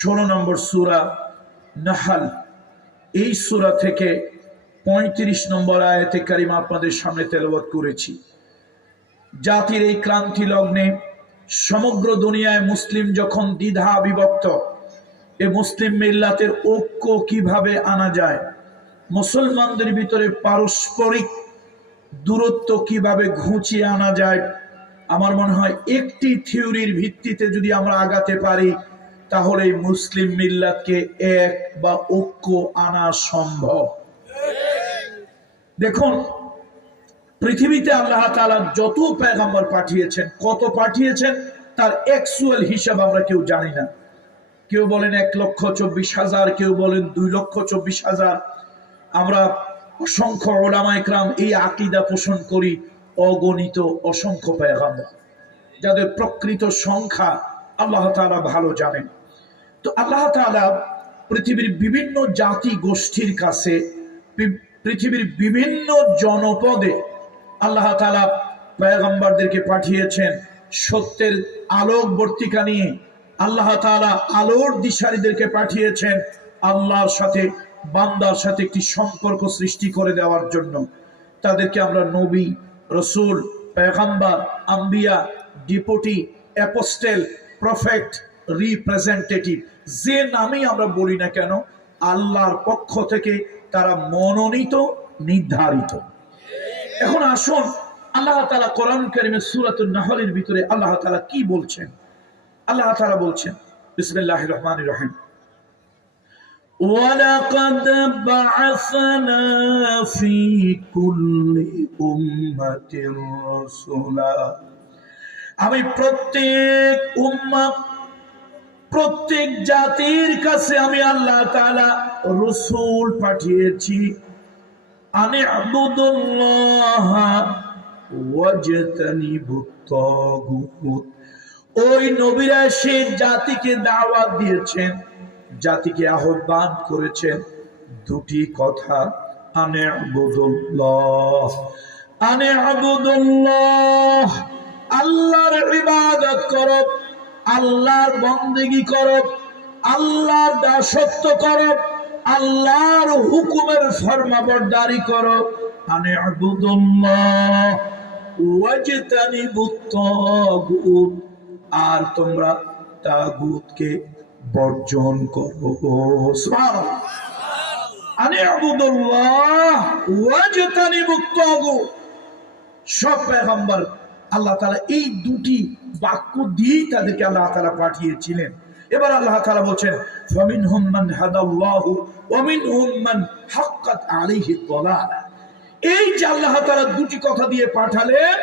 16 নম্বর সূরা নাহল, এই সূরা থেকে 35 নম্বর আয়াতে কারিমা আপনাদের সামনে তেলাওয়াত করেছি। জাতির এই ক্রান্তি লগ্নে সমগ্র দুনিয়ায় মুসলিম যখন দ্বিধা বিভক্ত, এই মুসলিম মিল্লাতের ঐক্য কিভাবে আনা যায়, মুসলমানদের ভিতরে পারস্পরিক দূরত্ব কিভাবে ঘুচিয়ে আনা যায়, আমার মনে হয় একটি থিওরির ভিত্তিতে যদি আমরা আগাতে পারি তাহলে মুসলিম মিল্লাতকে এক বা ঐক্য আনা সম্ভব। দেখুন, পৃথিবীতে আল্লাহ তাআলা যত পয়গম্বর পাঠিয়েছেন, কত পাঠিয়েছেন তার অ্যাকচুয়াল হিসাব আমরা কেউ জানি না। কেউ বলেন 1,24,000, কেউ বলেন 2,24,000। আমরা অসংখ্য উলামা ইকরাম এই আকীদা পোষণ করি অগণিত অসংখ্য পয়গম্বর, যাদের প্রকৃত সংখ্যা আল্লাহ তাআলা ভালো জানেন। তো আল্লাহ তাআলা পৃথিবীর বিভিন্ন জাতি গোষ্ঠীর কাছে, পৃথিবীর বিভিন্ন জনপদে আল্লাহ তাআলা পয়গম্বরদেরকে পাঠিয়েছেন সত্যের আলোকবর্তিকা নিয়ে। আল্লাহ তাআলা আলোর দিশারীদেরকে পাঠিয়েছেন আল্লাহর সাথে, বান্দার সাথে একটি সম্পর্ক সৃষ্টি করে দেওয়ার জন্য। তাদেরকে আমরা নবী, রসুল, পয়গম্বর, আম্বিয়া, ডিপুটি, অ্যাপোস্টেল, প্রফেট, রিপ্রেজেন্টেটিভ, যে নামই আমরা বলি না কেন, আল্লাহর পক্ষ থেকে তারা মনোনীত, নির্ধারিত। এখন আসুন আল্লাহ তাআলা কোরআন কারীমের সূরাতুন নাহলের ভিতরে আল্লাহ তাআলা কি বলছেন। আল্লাহ তাআলা বলছেন, বিসমিল্লাহির রহমানির রহিম, ওয়ালাকাদ বা'আসনা ফি কুল্লি উম্মাতির রাসূলা, আমি প্রত্যেক উম্মাহ, প্রত্যেক জাতির কাছে আমি আল্লাহ তাআলা রাসূল পাঠিয়েছি। আনি আবুদুল্লাহ ওয়াজতানিবুত তাগুত, ওই নবীরা সেই জাতিকে দাওয়াত দিয়েছেন, জাতিকে আহ্বান করেছেন দুটি কথা, আনি আবুদুল্লাহ, আনি আবুদুল্লাহ, আল্লাহর ইবাদত করো, আল্লাহর বন্দেগী করো, আল্লাহর দাসত্ব করো, আল্লাহর হুকুমের ফরমাবরদারি করো। আনে আবুদুল্লাহ ওয়াজতানিবুত তাগুত, আর তোমরা তাগুতকে বর্জন করো। সুবহানাল্লাহ। আনে আবুদুল্লাহ ওয়াজতানিবুত তাগুত, সব পয়গম্বর আল্লাহ তাআলা এই দুটি বাক্য দিয়ে তাদেরকে আল্লাহ তাআলা পাঠিয়েছিলেন। এবার আল্লাহ তাআলা বলছেন, ফামিনহুম মান হাদাল্লাহু ওয়া মিনহুম মান হাক্কাত আলাইহি দালালা। এই যে আল্লাহ তাআলা দুটি কথা দিয়ে পাঠালেন,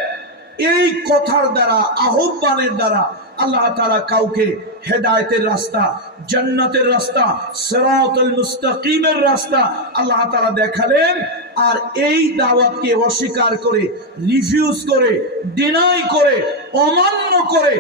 এই কথার দ্বারা, আহ্বানের দ্বারা আল্লাহ তাআলা কাউকে হেদায়েতের রাস্তা, জান্নাতের রাস্তা, সিরাতুল মুস্তাকিমের রাস্তা আল্লাহ তাআলা দেখালেন। আর এই দাওয়াতকে অস্বীকার করে, রিফিউজ করে, ডিনাই করে, অমান্য করে,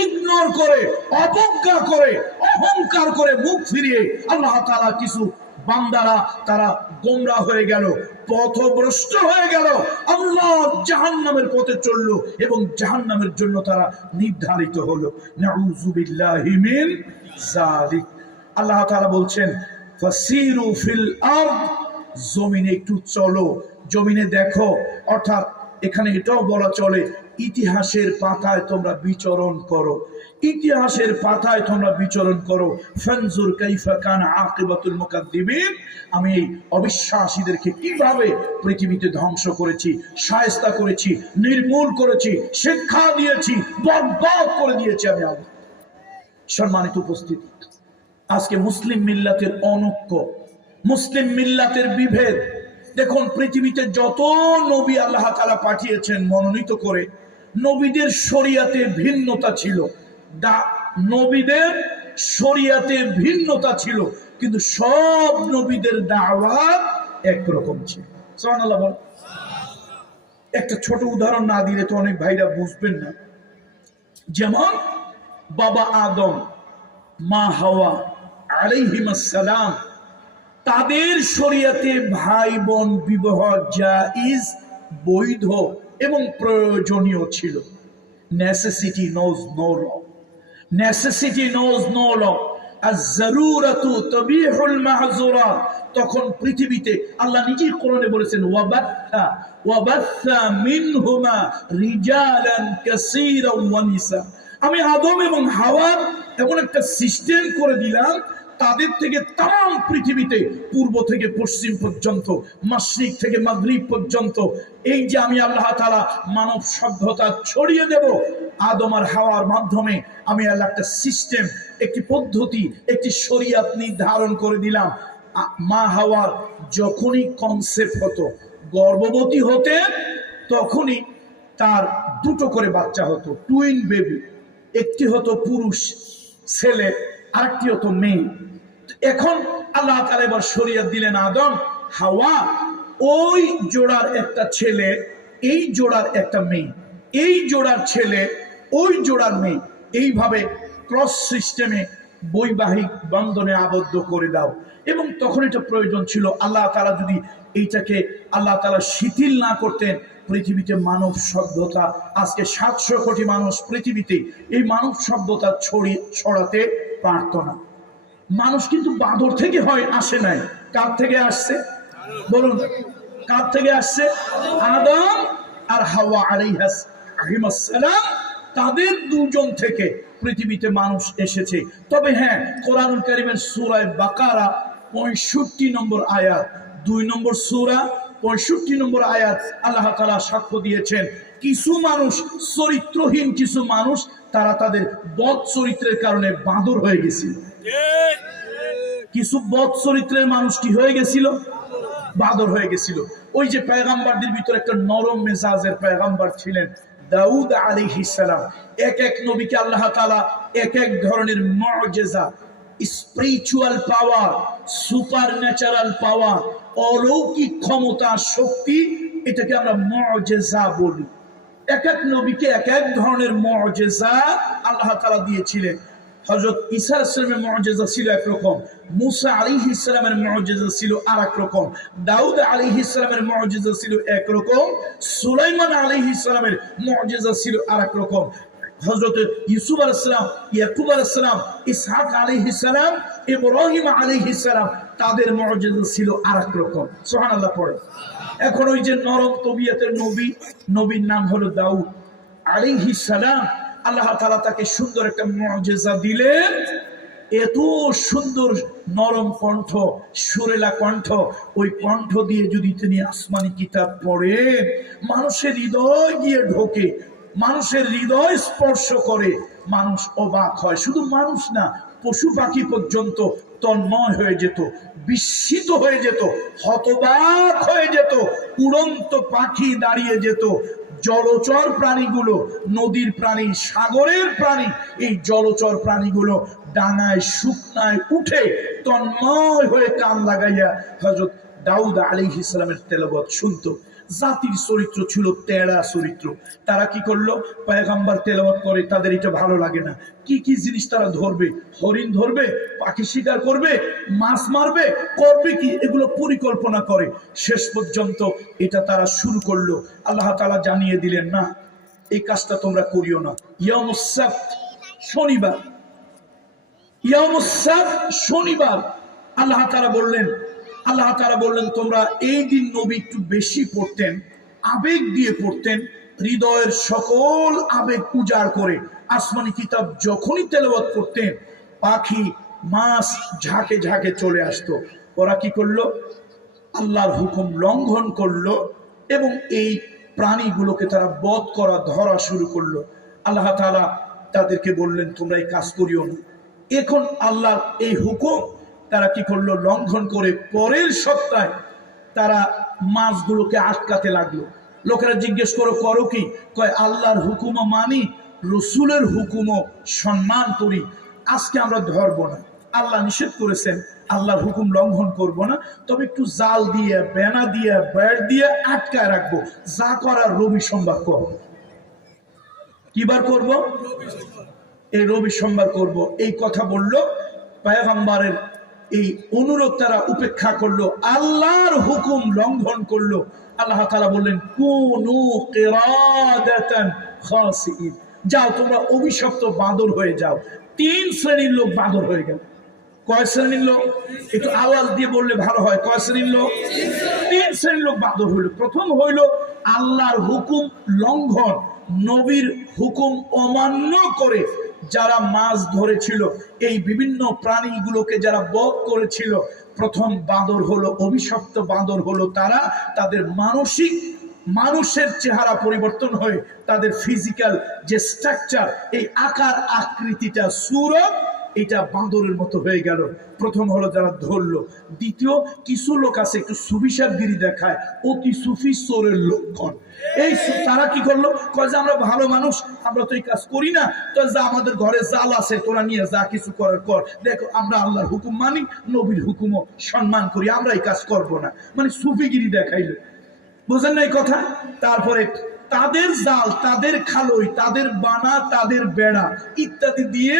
ইগনোর করে, অবজ্ঞা করে, অহংকার করে মুখ ফিরিয়ে আল্লাহ তাআলা কিছু বান্দারা তারা গোমরাহ হয়ে গেল, পথভ্রষ্ট হয়ে গেল, আল্লাহ জাহান্নামের পথে চললো এবং জাহান্নামের জন্য তারা নির্ধারিত হলো। নাউযু বিল্লাহি মিন যালিক। আল্লাহ তাআলা বলছেন, ফাসিরু ফিল আরদ, জমিনে একটু চলো, জমিনে দেখো। অর্থাৎ এখানে এটাও বলা চলে, ইতিহাসের পাতায় তোমরা বিচরণ করো, ইতিহাসের পাতায় তোমরা বিচরণ করো। ফানজুর কাইফা কানা আকিবাতুল মুকাদ্দিবিন, আমি এই অবিশ্বাসীদেরকে কিভাবে পৃথিবীতে ধ্বংস করেছি, শায়েস্তা করেছি, নির্মূল করেছি, শিক্ষা দিয়েছি, বরবাদ করে দিয়েছি আমি আল্লাহ। সম্মানিত উপস্থিতি, আজকে মুসলিম মিল্লাতের অনৈক্য, মুসলিম মিল্লাতের বিভেদ। দেখুন, পৃথিবীতে যত নবী আল্লাহ তাআলা পাঠিয়েছেন মনোনীত করে, নবীদের শরিয়াতে ভিন্নতা ছিল, নবীদের শরিয়াতে ভিন্নতা ছিল, কিন্তু সব নবীদের দাওয়াত একরকম ছিল। সুবহানাল্লাহ বল। একটা ছোট উদাহরণ না দিলে তো অনেক ভাইরা বুঝবেন না। যেমন বাবা আদম, মা হাওয়া আলাইহিমাস সালাম, তাদের শরিয়াতে ভাই বোন বিবাহ জায়েজ, বৈধ এবং প্রয়োজনীয় ছিল। Necessity knows no law, necessity knows no law. আয-যারুরাতু তাবিহুল মাহযুরাত, তখন পৃথিবীতে আল্লাহ নিজেই কোরআনে বলেছেন ওয়াবাথা মিনহুমা রিজালান কাসীরান ওয়া নিসা। আমি আদম এবং হাওয়া এমন একটা সিস্টেম করে দিলাম, তাদের থেকে তাম পৃথিবীতে পূর্ব থেকে পশ্চিম পর্যন্ত, মাশরিক থেকে মাগরিব পর্যন্ত, এই যে আমি আল্লাহ তাআলা মানব সভ্যতা ছড়িয়ে দেব আদম আর হাওয়ার মাধ্যমে, আমি আল্লাহ একটা সিস্টেম, একটি পদ্ধতি, একটি শরিয়াত নির্ধারণ করে দিলাম। মা হাওয়ার যখনই কনসেপ্ট হতো, গর্ভবতী হতে, তখনই তার দুটো করে বাচ্চা হতো, টুইন বেবি। একটি হতো পুরুষ ছেলে, আরেকটি হতো মেয়ে। এখন আল্লাহ তাআলা এবার শরিয়ত দিলেন, আদম হাওয়া ওই জোড়ার একটা ছেলে, এই জোড়ার একটা মেয়ে, এই জোড়ার ছেলে, ওই জোড়ার মেয়ে, এইভাবে ক্রস সিস্টেমে বৈবাহিক বন্ধনে আবদ্ধ করে দাও। এবং তখন এটা প্রয়োজন ছিল। আল্লাহ তাআলা যদি এইটাকে আল্লাহ তাআলা শিথিল না করতেন, পৃথিবীতে মানব সভ্যতা, আজকে 700 কোটি মানুষ পৃথিবীতে, এই মানব সভ্যতা ছড়াতে পারত না। মানুষ কিন্তু বাঁদর থেকে আসে নাই। কার থেকে আসছে বলুন? কার থেকে আসছে? আদম আর হাওয়া আলাইহিস সালাম, তাদের দুজন থেকে পৃথিবীতে মানুষ এসেছে। তবে হ্যাঁ, কোরআনুল কারীমের সূরা বাকারা 65 নম্বর আয়াত, 2 নম্বর সূরা 65 নম্বর আয়াত, আল্লাহ তাআলা সাক্ষ্য দিয়েছেন কিছু মানুষ, চরিত্রহীন কিছু মানুষ, তারা তাদের বদ চরিত্রের কারণে বাঁদর হয়ে গেছিল। কিছু বদ চরিত্রের মানুষ কি হয়ে গেছিল? বাঁদর হয়ে গেছিল। ওই যে পয়গম্বরদের ভিতরে একটা নরম মেজাজের পয়গম্বর ছিলেন দাউদ আলাইহিস সালাম। এক এক নবীকে আল্লাহ তাআলা এক এক ধরনের মুআজিজা, স্পিরিচুয়াল পাওয়ার, সুপারন্যাচারাল পাওয়ার, অলৌকিক ক্ষমতা, শক্তি, এটাকে আমরা মুআজিজা বলি। এক এক নবীকে এক এক ধরনের মুআজিজা আল্লাহ তাআলা দিয়েছিলেন। হযরত ঈসা আলাইহিস সালামের মুআজিজা ছিল একরকম, মুসা আলাইহিস সালামের মুআজিজা ছিল আরেক রকম, দাউদ আলাইহিস সালামের মুআজিজা ছিল একরকম, সুলাইমান আলাইহিস সালামের মুআজিজা ছিল আরেক রকম, হযরত ইউসুফ আলাইহিস সালাম, ইয়াকুব আলাইহিস সালাম, ইসহাক আলাইহিস সালাম, ইব্রাহিম আলাইহিস সালাম, তাদের মুআজিজা ছিল আরেক রকম। সুবহানাল্লাহ পড়ে। এখন ওই যে নরম তবিয়তের নবীর নাম হলো দাউদ আলাইহিস সালাম। আল্লাহ তাআলা তাকে সুন্দর একটা মুআজিজা দিলেন। এত সুন্দর নরম কণ্ঠ, সুরেলা কণ্ঠ, ওই কণ্ঠ দিয়ে যদি তিনি আসমানি কিতাব পড়েন, মানুষের হৃদয় গিয়ে ঢোকে, মানুষের হৃদয় স্পর্শ করে, মানুষ অবাক হয়। শুধু মানুষ না, পশু পাখি পর্যন্ত তন্ময় হয়ে যেত, বিস্মিত হয়ে যেত, হতবাক হয়ে যেত। উড়ন্ত পাখি দাঁড়িয়ে যেত। জলচর প্রাণীগুলো, নদীর প্রাণী, সাগরের প্রাণী, এই জলচর প্রাণীগুলো ডাঙায় শুকনায় উঠে তন্ময় হয়ে কান লাগাইয়া হযরত দাউদ আলাইহিস সালামের তেলাওয়াত শুনতো। জাতির চরিত্র ছিল তেড়া চরিত্র। তারা কি করলো? পয়গম্বর তেলাওয়াত করে, তাদের এটা ভালো লাগে না। কি কি জিনিস তারা ধরবে? হরিণ ধরবে, পাখি শিকার করবে, মাছ মারবে, করবে কি, এগুলো পরিকল্পনা করে। শেষ পর্যন্ত এটা তারা শুরু করলো। আল্লাহ তাআলা জানিয়ে দিলেন, না, এই কাজটা তোমরা করিও না। ইয়াউমুস সাbt, শনিবার, ইয়াউমুস সাbt শনিবার, আল্লাহ তাআলা বললেন তোমরা এই দিন নবী একটু বেশি পড়তেন, আবেগ দিয়ে পড়তেন, হৃদয়ের সকল আবেগ উজাড় করে আসমানি কিতাব যখনই তেলাওয়াত করতেন, পাখি মাছ ঝাঁকে ঝাঁকে চলে আসতো। ওরা কি করলো? আল্লাহর হুকুম লঙ্ঘন করলো এবং এই প্রাণীগুলোকে তারা বধ করা, ধরা শুরু করলো। আল্লাহ তাআলা তাদেরকে বললেন তোমরা এই কাজ করিও না। এখন আল্লাহর এই হুকুম তারা কি করলো? লঙ্ঘন করে পরের সপ্তাহে তারা মাছগুলোকে আটকাতে লাগলো। লোকেরা জিজ্ঞেস করো কি? কয় আল্লাহর হুকুমও মানি, রসুলের হুকুমও সম্মান করি, আজকে আমরা ধরবো না। আল্লাহ নিষেধ করেছেন, আল্লাহর হুকুম লঙ্ঘন করব না, তবে একটু জাল দিয়ে, বেনা দিয়ে, ব্যাট দিয়ে আটকায় রাখবো। যা করার রবি সোমবার করবো। কিবার করব? এই রবি সোমবার করব। এই কথা বলল। পয়গম্বরের এই অনুরোধ তারা উপেক্ষা করলো, আল্লাহর হুকুম লঙ্ঘন করলো। আল্লাহ তাআলা বললেন কুনু কিরাদাতান খাসিইন, যাও তোমরা অভিশপ্ত বাঁদর হয়ে যাও। 3 শ্রেণীর লোক বাঁদর হয়ে গেল। কয় শ্রেণীর লোক? একটু আওয়াজ দিয়ে বললে ভালো হয়। কয় শ্রেণীর লোক? 3 শ্রেণীর লোক বাদর হইল। প্রথম হইল আল্লাহর হুকুম লঙ্ঘন, নবীর হুকুম অমান্য করে যারা মাছ ধরেছিল, এই বিভিন্ন প্রাণীগুলোকে যারা বধ করেছিল, প্রথম বাঁদর হলো, অভিশপ্ত বাঁদর হলো তারা। তাদের মানুষের চেহারা পরিবর্তন হয়ে তাদের ফিজিক্যাল যে স্ট্রাকচার, এই আকার আকৃতিটা, সুরত, এটা বাঁদরের মতো হয়ে গেল। প্রথম হলো যারা ধরলো। দ্বিতীয়, কিছু লোক আছে একটু সুফিসাদগিরি দেখায়, অতি সুফি চোরের লক্ষণ। এই তারা কি করলো, কয় যে আমরা ভালো মানুষ, আমরা তো এই কাজ করি না, তো যা আমাদের ঘরে জাল আছে তোরা নিয়ে যা কিছু করার কর, দেখো আমরা আল্লাহর হুকুম মানি, নবীর হুকুমও সম্মান করি, আমরা এই কাজ করবো না। মানে সুফিগিরি দেখাইলো, বুঝেন না এই কথা? তারপরে তাদের জাল, তাদের খালই, তাদের বানা, তাদের বেড়া ইত্যাদি দিয়ে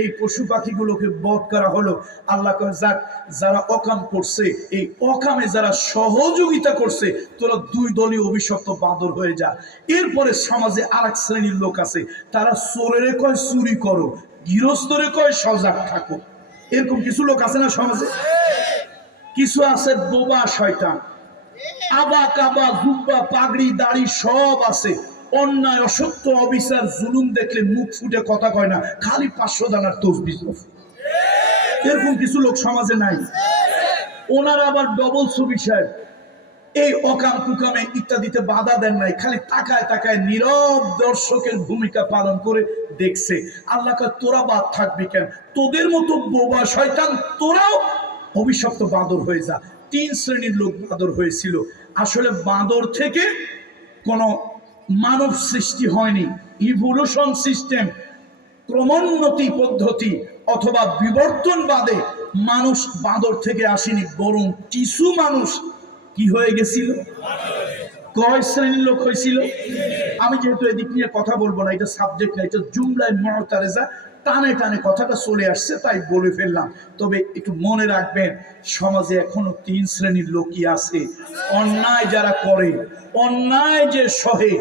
এই পশু পাখিগুলোকে বধ করা হলো। আল্লাহ যাক, যারা অকাম করছে, এই অকামে যারা সহযোগিতা করছে, তোরা 2 দলীয় অভিশপ্ত বাঁদর হয়ে যা। এরপরে সমাজে আরেক শ্রেণীর লোক আছে, তারা চোরেরে কয় চুরি করো, গৃহস্থরে কয় সজাগ থাকো। এরকম কিছু লোক আছে না সমাজে? কিছু আছে বোবা শয়তান, আবা কাবা জুব্বা পাগড়ি দাড়ি সব আছে, অন্যায় অসত্য অবিচার জুলুম দেখলে মুখ ফুটে কথা কয় না, খালি 500 দানার তসবিহ। এরকম কিছু লোক সমাজে নাই। ওনারা আবার ডবল ছবি সাহেব, এই অকাম কুকামে ইত্যাদিতে বাধা দেন নাই, খালি তাকায় তাকায় নীরব দর্শকের ভূমিকা পালন করে দেখছে। আল্লাহ কয় তোরা বাদ থাকবি কেন? তোদের মতো বোবা শয়তান তোরাও অভিশপ্ত বাঁদর হয়ে যা। 3 শ্রেণীর লোক বাঁদর হয়েছিল। আসলে বাঁদর থেকে কোন মানব সৃষ্টি হয়নি, ইভলিউশন সিস্টেম, ক্রমোন্নতি পদ্ধতি অথবা বিবর্তনবাদে মানুষ বাঁদর থেকে আসেনি, বরং কিছু মানুষ কি হয়ে গেছিল? কয় শ্রেণীর লোক হয়েছিল? আমি যেহেতু এদিক নিয়ে কথা বলবো না, এটা সাবজেক্ট না, এটা জুমলায় মুতারেজা, টানে টানে কথাটা চলে আসছে তাই বলে ফেললাম। তবে একটু মনে রাখবেন, সমাজে এখনো 3 শ্রেণীর লোকই আছে। অন্যায় যারা করে, অন্যায় যে সহে,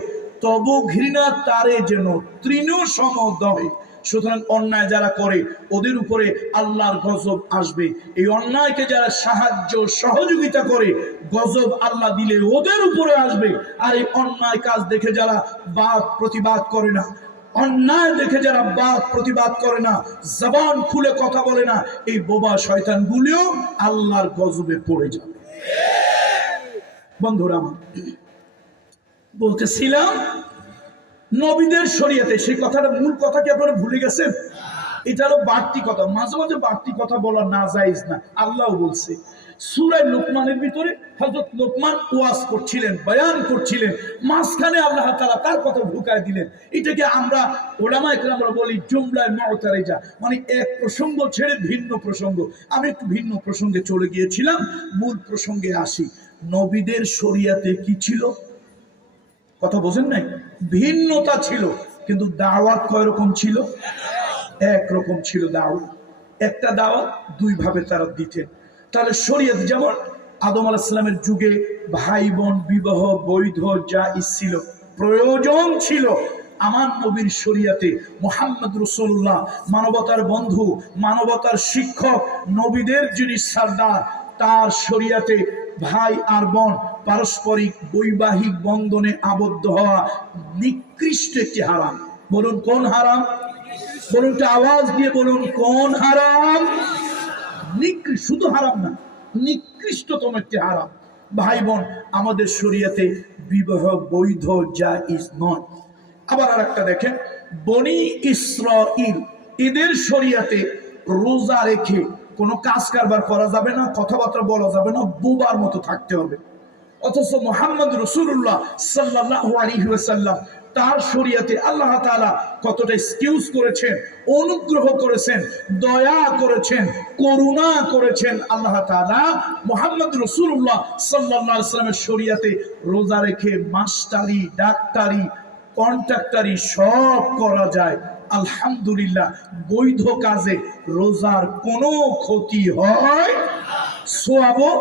তবু ঘৃণা তারে যেন তৃণ সম দহে। সুতরাং অন্যায় যারা করে ওদের উপরে আল্লাহর গজব আসবে। এই অন্যায়কে যারা সাহায্য সহযোগিতা করে, গজব আল্লাহ দিলে ওদের উপরে আসবে। আর এই অন্যায় কাজ দেখে যারা বাদ প্রতিবাদ করে না, অন্যায় দেখে যারা বাদ প্রতিবাদ করে না, জবান খুলে কথা বলে না, এই বোবা শয়তানগুলিও আল্লাহর গজবে পড়ে যাবে। বন্ধুরা, বলতেছিলাম নবীদের শরীয়তে, সেই কথাটা মূল কথা কি আপনারা ভুলে গেছেন? এটা হলো বাড়তি কথা। মাঝে মাঝে বাড়তি কথা বলা না জায়েজ না। আল্লাহ বলছে সূরা লোকমানের ভিতরে, হযরত লোকমান ওয়াজ করছিলেন, বয়ান করছিলেন, মাঝখানে আল্লাহ তাআলা তার কথা ঢুকায় দিলেন। এটাকে আমরা উলামায়ে কেরামরা বলি জুমলায়ে মুতারিজা, মানে এক প্রসঙ্গ ছেড়ে ভিন্ন প্রসঙ্গ। আমি একটু ভিন্ন প্রসঙ্গে চলে গিয়েছিলাম, মূল প্রসঙ্গে আসি। নবীদের শরীয়তে কি ছিল? কথা বোঝেন নাই? ভিন্নতা ছিল, কিন্তু দাওয়াত কয় রকম ছিল? একরকম ছিল দাওয়াত। একটা দাওয়াত 2 ভাবে তারা দিতেন। তাহলে শরীয়ত যেমন আদম আলাইহিস সালামের যুগে ভাই বোন বিবাহ বৈধ জায়েজ ছিল, প্রয়োজন ছিল, আমার নবীর শরীয়তে মুহাম্মদ রাসূলুল্লাহ মানবতার বন্ধু, মানবতার শিক্ষক, নবীদের যিনি সরদার, তার শরীয়তে ভাই আর বোন পারস্পরিক বৈবাহিক বন্ধনে আবদ্ধ হওয়া নিকৃষ্ট একটি হারাম। বলুন কোন হারাম? বলুন, আওয়াজ দিয়ে বলুন, কোন হারাম? নিকৃষ্ট, শুধু হারাম না, নিকৃষ্টতম একটি হারাম। ভাই বোন আমাদের শরীয়তে বিবাহ বৈধ জায়েজ নয়। আবার আরেকটা দেখেন, বনি ইসরাইল, এদের শরীয়তে রোজা রেখে কোনো কাজ কারবার করা যাবে না, কথাবার্তা বলা যাবে না, বোবার মতো থাকতে হবে। অথচ মুহাম্মদ রাসূলুল্লাহ সাল্লাল্লাহু আলাইহি ওয়াসাল্লাম, তার শরীয়তে আল্লাহ তাআলা কতটা এক্সকিউজ করেছেন, অনুগ্রহ করেছেন, দয়া করেছেন, করুণা করেছেন। আল্লাহ তাআলা মুহাম্মদ রাসূলুল্লাহ সাল্লাল্লাহু আলাইহি ওয়াসাল্লামের শরীয়তে রোজা রেখে মাস্টারি, ডাক্তারি, কন্ট্রাক্টরি সব করা যায়। আলহামদুলিল্লাহ, বৈধ কাজে রোজার কোনো ক্ষতি হয়, সওয়াবও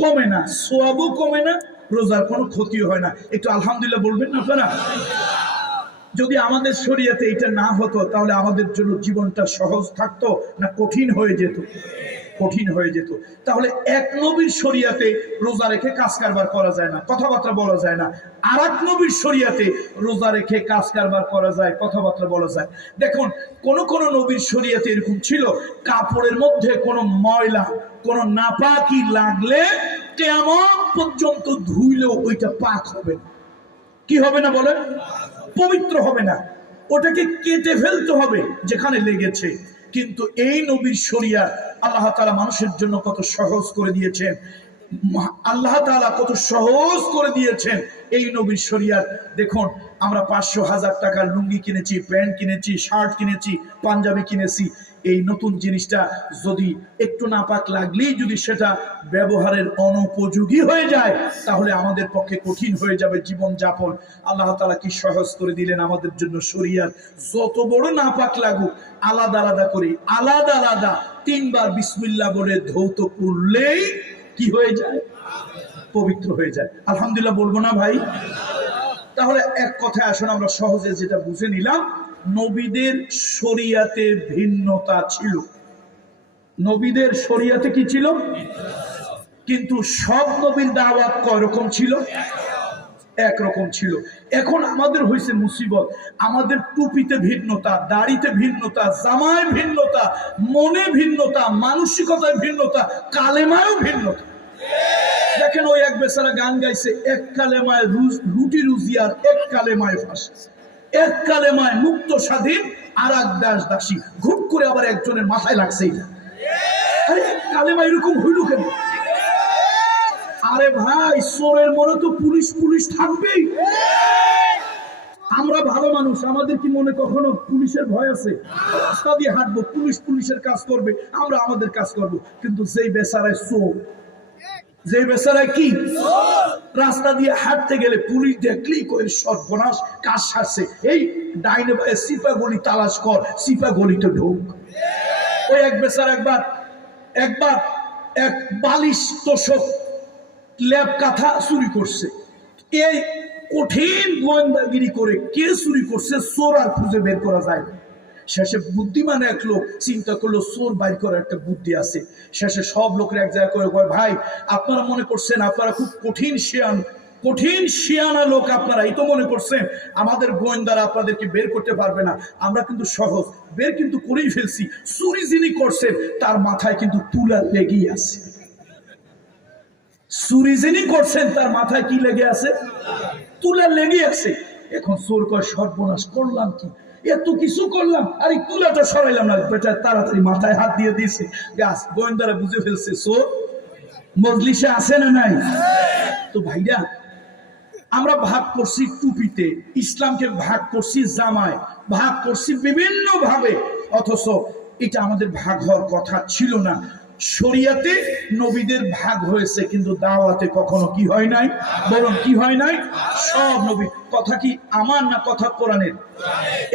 কমে না, সওয়াবও কমে না, রোজার কোনো ক্ষতি হয় না। একটু আলহামদুলিল্লাহ বলবেন না আপনারা? যদি আমাদের শরীয়তে এটা না হতো তাহলে আমাদের জন্য জীবনটা সহজ থাকতো না কঠিন হয়ে যেত? কঠিন হয়ে যেত। তাহলে এক নবীর শরীয়তে রোজা রেখে কাজ কারবার করা যায় না, কথাবার্তা বলা যায় না। আর এক নবীর শরীয়তে রোজা রেখে কাজ কারবার করা যায়, কথাবার্তা বলা যায়। দেখুন কোন কোন নবীর শরীয়তে এরকম ছিল, কাপড়ের মধ্যে কোনো ময়লা কোন নাপাকি লাগলে কিয়ামত পর্যন্ত ধুইলেও ওইটা পাক হবে না। কি হবে না বলেন? পবিত্র হবে না, ওটাকে কেটে ফেলতে হবে যেখানে লেগেছে। কিন্তু এই নবীর শরিয়া আল্লাহ তাআলা মানুষের জন্য কত সহজ করে দিয়েছেন, আল্লাহ তাআলা কত সহজ করে দিয়েছেন এই নবীর শরিয়াত। দেখুন আমরা 500,000 টাকার লুঙ্গি কিনেছি, প্যান্ট কিনেছি, শার্ট কিনেছি, পাঞ্জাবি কিনেছি। এই নতুন জিনিসটা যদি একটু নাপাক লাগলেই যদি সেটা ব্যবহারের অনুপযোগী হয়ে যায় তাহলে আমাদের পক্ষে কঠিন হয়ে যাবে জীবন যাপন। আল্লাহ তাআলা কি সহজ করে দিলেন আমাদের জন্য শরিয়াত। যত বড় নাপাক লাগুক আলাদা আলাদা করে আলাদা আলাদা 3 বার বিসমিল্লাহ বলে ধৌত করলেই কি হয়ে যায়? পবিত্র হয়ে যায়। আলহামদুলিল্লাহ বলবো না ভাই? তাহলে এক কথায় আসুন আমরা সহজে যেটা বুঝে নিলাম, নবীদের শরিয়াতে ভিন্নতা ছিল। নবীদের শরিয়াতে কি ছিল? কিন্তু সব নবীর দাওয়াত কয় রকম ছিল? একরকম ছিল। এখন আমাদের হয়েছে মুসিবত, আমাদের টুপিতে ভিন্নতা, দাড়িতে ভিন্নতা, জামায় ভিন্নতা, মনে ভিন্নতা, মানসিকতায় ভিন্নতা, কালেমায়ও ভিন্নতা। দেখেন ওই এক বেচারা গান গাইছে, এক কালেমায় রুটি রুজি আর এক কালেমায় ফাঁসি, এক কালেমায় মুক্ত স্বাধীন আর এক দাস দাসী। ঘুট করে আবার একজনের মাথায় লাগছে এটা। আরে কালেমা এরকম হইল কেন? আরে ভাই চোরের মনে তো পুলিশ পুলিশ থাকবেই। আমরা ভালো মানুষ, আমাদের কি মনে কখনো পুলিশের ভয় আছে? রাস্তা দিয়ে হাঁটবো, পুলিশ পুলিশের কাজ করবে, আমরা আমাদের কাজ করব। কিন্তু যেই বেচারায় চোর, যে বেচারায় কি রাস্তা দিয়ে হাঁটতে গেলে পুলিশ দেখলি কই সর্বনাশ, কাজ সারছে, এই ডাইনে বায়ে সিপা গলি তালাশ কর, সিপা গলিতে ঢোক। ওই এক বেচারা একবার এক বালিশ তোষক ল্যাব কাঁথা চুরি করছে। এই কঠিন গোয়েন্দাগিরি করে কে চুরি করছে চোর আর খুঁজে বের করা যায় না। শেষে বুদ্ধিমান এক লোক চিন্তা করলো চোর বাইর করার একটা বুদ্ধি আছে। শেষে সব লোকের এক জায়গা করে কয়, ভাই আপনারা মনে করছেন আপনারা খুব কঠিন শিয়ানা লোক, আপনারা এই তো মনে করছেন আমাদের গোয়েন্দারা আপনাদেরকে বের করতে পারবে না। আমরা কিন্তু সহজ, বের কিন্তু করেই ফেলছি। চুরি যিনি করছেন তার মাথায় কিন্তু তুলা লেগেই আছে। চুরি যিনি করছেন তার মাথায় কি লেগে আছে? তুলা লেগে আছে। এখন চোর কয় সর্বনাশ করলাম কি, এত কিছু করলাম আর এই তুলাটা সরাইলাম না। বেটা তাড়াতাড়ি মাথায় হাত দিয়ে দিয়েছে। গাছ গোয়েন্দারা বুঝে ফেলছে চোর মজলিসে আছে না নাই। তো ভাইরা আমরা ভাগ করছি টুপিতে, ইসলামকে ভাগ করছি জামায়, ভাগ করছি বিভিন্ন ভাবে, অথচ এটা আমাদের ভাগ হওয়ার কথা ছিল না। শরিয়াতে নবীদের ভাগ হয়েছে কিন্তু দাওয়াতে কখনো কি হয় নাই? বলুন কি হয় নাই? সব নবী। কথা কি আমার না কথা কোরআনের?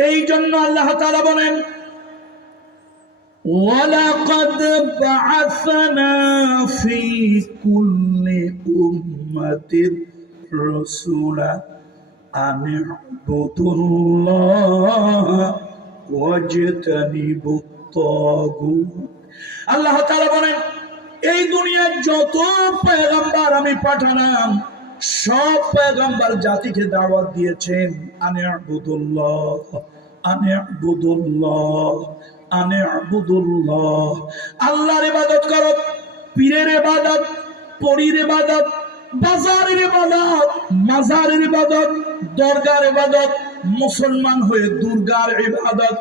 এই জন্য আল্লাহ তাআলা বলেন ওয়ালাকাদ বা'আসনা ফি কুল্লি উম্মাতির রাসূলা আন ইবুদুল্লাহ ওয়াজতানিবুত তাগুত। আল্লাহ তাআলা বলেন এই দুনিয়ার যত পয়গম্বর আমি পাঠালাম সব পয়গম্বর জাতিকে দাওয়াত দিয়েছেন আনে ইবুদুল্লাহ, আনে ইবুদুল্লাহ, আনে ইবুদুল্লাহ। আল্লাহর ইবাদত করো। পীরের ইবাদত, পরীর ইবাদত, বাজারের ইবাদত, মাজারের ইবাদত, দরগার ইবাদত, মুসলমান হয়ে দুর্গার ইবাদত,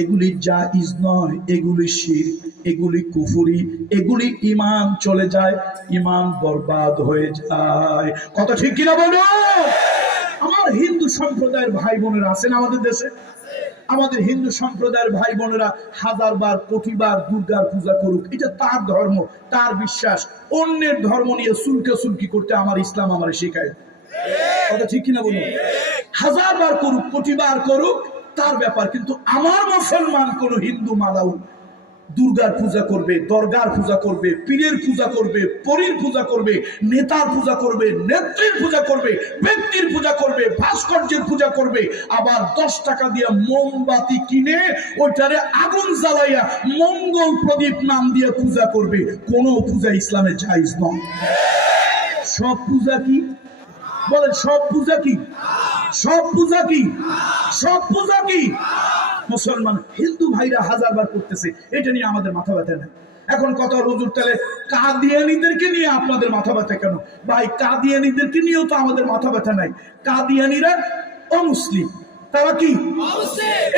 এগুলি জায়েজ নয়, এগুলি শিরক, এগুলি কুফরি, এগুলি ঈমান চলে যায়, ঈমান বরবাদ হয়ে যায়। কথা ঠিক কিনা বলো? আমার হিন্দু সম্প্রদায়ের ভাই বোনেরা আছেন আমাদের দেশে, আমাদের হিন্দু সম্প্রদায়ের ভাই বোনেরা হাজারবার কোটিবার দুর্গার পূজা করুক, এটা তার ধর্ম, তার বিশ্বাস। অন্যের ধর্ম নিয়ে সুলকি করতে আমার ইসলাম আমার শেখায়। কথা ঠিক কিনা বলুন? হাজারবার করুক, কোটিবার করুক, তার ব্যাপার। কিন্তু আমার মুসলমান কোন হিন্দু মালাউ দুর্গার পূজা করবে, দরগার পূজা করবে, পীরের পূজা করবে, পরীর পূজা করবে, নেতার পূজা করবে, নেত্রীর পূজা করবে, ব্যক্তির পূজা করবে, ভাস্কর্যের পূজা করবে, আবার 10 টাকা দিয়ে মোমবাতি কিনে ওইটারে আগুন জ্বালাইয়া মঙ্গল প্রদীপ নাম দিয়ে পূজা করবে। কোন পূজা ইসলামে জায়েজ নয়। সব পূজা কি বলেন? সব পূজা কি? সব পূজা কি? সব পূজা কি? মুসলমান হিন্দু ভাইরা হাজারবার করতেছে, এটা নিয়ে আমাদের মাথা ব্যথা নেই। এখন কথা হুজুর, তাহলে কাদিয়ানীদেরকে নিয়ে আপনাদের মাথা ব্যথা কেন? ভাই, কাদিয়ানীদেরকে নিয়েও তো আমাদের মাথা ব্যথা নাই। কাদিয়ানীরা অমুসলিম, তারা কি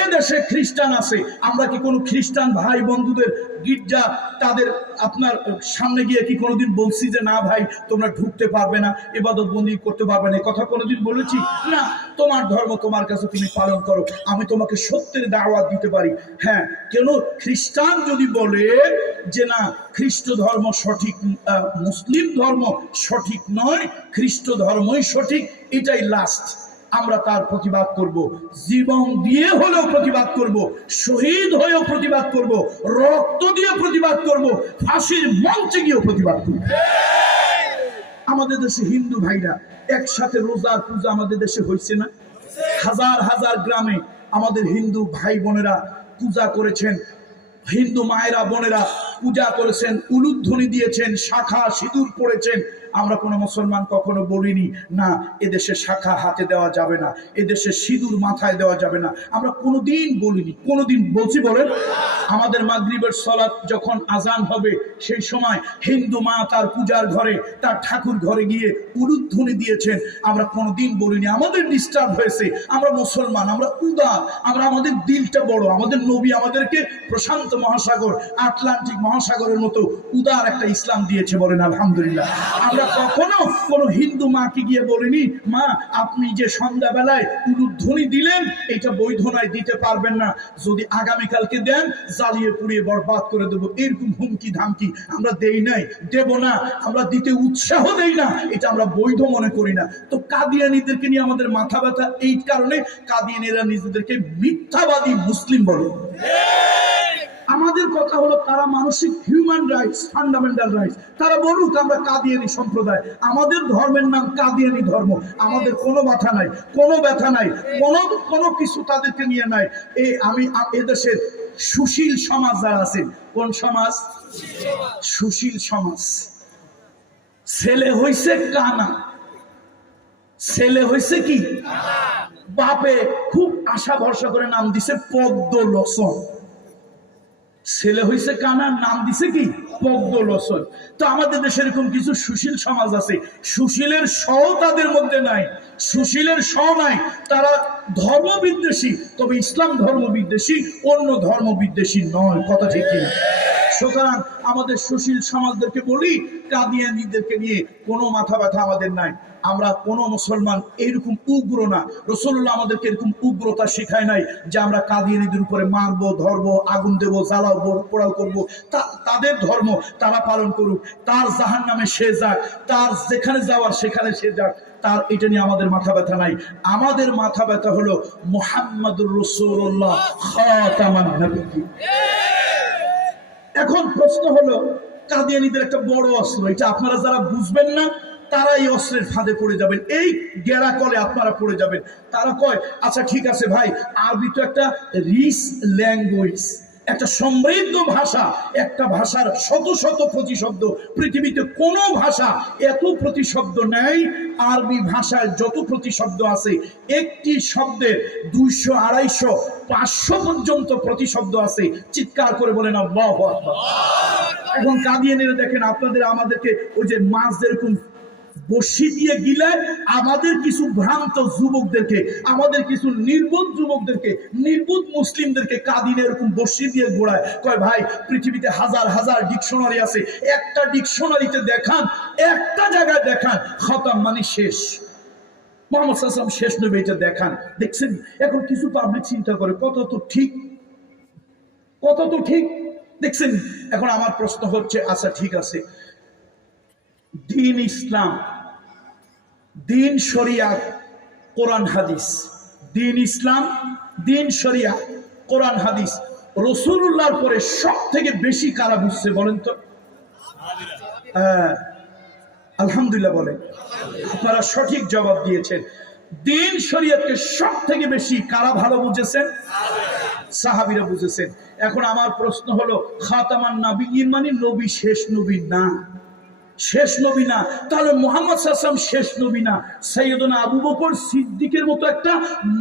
এদেশে খ্রিস্টান আছে। আমরা কি কোনো খ্রিস্টান ভাই বন্ধুদের গির্জা তাদের আপনার সামনে গিয়ে কি কোনোদিন বলছি যে না ভাই তোমরা ঢুকতে পারবে না, ইবাদত বন্দি করতে পারবে না? কথা কোনোদিন বলেছি না। তোমার ধর্ম তোমার কাছে তুমি পালন করো, আমি তোমাকে সত্যের দাওয়াত দিতে পারি। হ্যাঁ, কেন খ্রিস্টান যদি বলে যে না খ্রিস্ট ধর্ম সঠিক, মুসলিম ধর্ম সঠিক নয়, খ্রিস্ট ধর্মই সঠিক, এটাই লাস্ট, আমরা তার প্রতিবাদ করব, জীবন দিয়ে হলেও প্রতিবাদ করব, শহীদ হয়েও প্রতিবাদ করব, রক্ত দিয়ে প্রতিবাদ করব, ফাঁসির মঞ্চে গিয়েও প্রতিবাদ করব। আমাদের দেশে হিন্দু ভাইরা একসাথে রোজার পূজা আমাদের দেশে হয়েছে না? হাজার হাজার গ্রামে আমাদের হিন্দু ভাই বোনেরা পূজা করেছেন, হিন্দু মায়েরা বোনেরা পূজা করেছেন, উলুধ্বনি দিয়েছেন, শাখা সিঁদুর পড়েছেন। আমরা কোনো মুসলমান কখনো বলিনি না এদেশে শাখা হাতে দেওয়া যাবে না, এদেশে সিঁদুর মাথায় দেওয়া যাবে না, আমরা কোনোদিন বলিনি। কোনোদিন বলছি বলেন? আমাদের মাগরিবের সালাত যখন আজান হবে সেই সময় হিন্দু মা তার পূজার ঘরে, তার ঠাকুর ঘরে গিয়ে উলুধ্বনি দিয়েছেন, আমরা কোনোদিন বলিনি। আমাদের ডিস্টার্ব হয়েছে, আমরা মুসলমান, আমরা উদার, আমরা আমাদের দিলটা বড়। আমাদের নবী আমাদেরকে প্রশান্ত মহাসাগর, আটলান্টিক মহাসাগরের মতো উদার একটা ইসলাম দিয়েছে, বলেন আলহামদুলিল্লাহ। আমরা কখনো কোনো হিন্দু মাকে গিয়ে বলিনি মা আপনি যে সন্ধ্যাবেলায় উলুধ্বনি দিলেন এটা বৈধ নয়, দিতে পারবেন না, যদি আগামীকালকে দেন জ্বালিয়ে পুড়িয়ে বরবাদ করে দেবো, এরকম হুমকি ধামকি আমরা দেই নাই, দেব না, আমরা দিতে উৎসাহ দেই না, এটা আমরা বৈধ মনে করি না। তো কাদিয়ানীদেরকে নিয়ে আমাদের মাথা ব্যথা এই কারণে, কাদিয়ানীরা নিজেদেরকে মিথ্যাবাদী মুসলিম বলে। আমাদের কথা হলো তারা মানসিক হিউম্যান রাইটস, ফান্ডামেন্টাল রাইটস, তারা বলুক আমরা কাদিয়ানী সম্প্রদায়, আমাদের ধর্মের নাম কাদিয়ানী ধর্ম, আমাদের কোনো ব্যথা নাই, কোনো ব্যথা নাই, কোনো কিছু তাদেরকে নিয়ে নাই। আমি এদেশের সুশীল সমাজ যারা আছেন, কোন সমাজ? সুশীল সমাজ। ছেলে হইছে কানা, ছেলে হইছে কি বাপে খুব আশা ভরসা করে নাম দিছে পদ্মলোচন, ছেলে হইছে কানা, নাম দিছে কি পদ্মলোচন। তো আমাদের দেশে এরকম কিছু সুশীল সমাজ আছে, সুশীলের স তাদের মধ্যে নাই, সুশীলের স নাই, তারা ধর্ম বিদ্বেষী, তবে ইসলাম ধর্ম বিদ্বেষী, অন্য ধর্ম বিদ্বেষী নয়। কথা ঠিক কিনা? সুতরাং আমাদের সুশীল সমাজদেরকে বলি কাদিয়ানীদেরকে নিয়ে কোনো মাথা ব্যথা আমাদের নাই। আমরা কোনো মুসলমান এইরকম উগ্র না, রাসূলুল্লাহ আমাদেরকে এরকম উগ্রতা শেখায় নাই যে আমরা কাদিয়ানীদের উপরে মারবো, ধরবো, আগুন দেবো, জ্বালাবো, পোড়াও করবো। তাদের ধর্ম তারা পালন করুক, তার জাহান্নামে সে যাক, তার যেখানে যাওয়ার সেখানে সে যাক, তার এটা নিয়ে আমাদের মাথা ব্যথা নাই। আমাদের মাথা ব্যথা হলো মুহাম্মাদুর রাসূলুল্লাহ খাতামান নবিয়্যিন। এখন প্রশ্ন হলো কাদিয়ানীদের একটা বড় অস্ত্র, এটা আপনারা যারা বুঝবেন না তারা এই অস্ত্রের ফাঁদে পড়ে যাবেন, এই গেরা কলে আপনারা পড়ে যাবেন। তারা কয় আচ্ছা ঠিক আছে ভাই, আরবি তো একটা রিচ ল্যাঙ্গুয়েজ, একটা সমৃদ্ধ ভাষা, একটা ভাষার শত শত প্রতিশব্দ, পৃথিবীতে কোনো ভাষা এত প্রতিশব্দ নেই। আরবি ভাষায় যত প্রতিশব্দ আছে একটি শব্দের 200, 250, 500 পর্যন্ত প্রতিশব্দ আছে। চিৎকার করে বলেন আল্লাহু আকবার। এখন কাদিয়ানীরা দেখেন আপনাদের আমাদেরকে ওই যে মাছ যেরকম বসি দিয়ে গিলে, আমাদের কিছু ভ্রান্ত যুবকদেরকে, আমাদের কিছু নির্বোধ যুবকদেরকে, নির্বোধ মুসলিমদেরকে কাদিয়ানী এরকম বসি দিয়ে ঘোরায়। কয় ভাই পৃথিবীতে হাজার হাজার ডিকশনারি আছে, একটা ডিকশনারিতে দেখান, একটা জায়গায় দেখান খতম মানে শেষ, মুহাম্মদ সাল্লাল্লাহু আলাইহি ওয়াসাল্লাম শেষ নবী, এটা দেখান। দেখছেন এখন কিছু পাবলিক চিন্তা করে কত তো ঠিক, কত তো ঠিক, দেখছেন। এখন আমার প্রশ্ন হচ্ছে আচ্ছা ঠিক আছে, দিন ইসলাম, দিন শরিয়াত, কোরআন হাদিস, দিন ইসলাম, দিন শরিয়াত, কোরআন হাদিস, রাসূলুল্লাহর পরে সব থেকে বেশি কারা বুঝছে বলেন তো? হ্যাঁ, আলহামদুলিল্লাহ বলেন। আপনারা সঠিক জবাব দিয়েছেন। দিন শরীয়তকে সব থেকে বেশি কারা ভালো বুঝেছেন? সাহাবীরা বুঝেছেন। এখন আমার প্রশ্ন হলো, খাতামান নবিয়্যিন মানে নবী শেষ নবী না? শেষ নবী না, তাহলে মুহাম্মদ সাল্লাল্লাহু আলাইহি ওয়াসাল্লাম শেষ নবী না? সাইয়েদনা আবু বকর সিদ্দিকের মতো একটা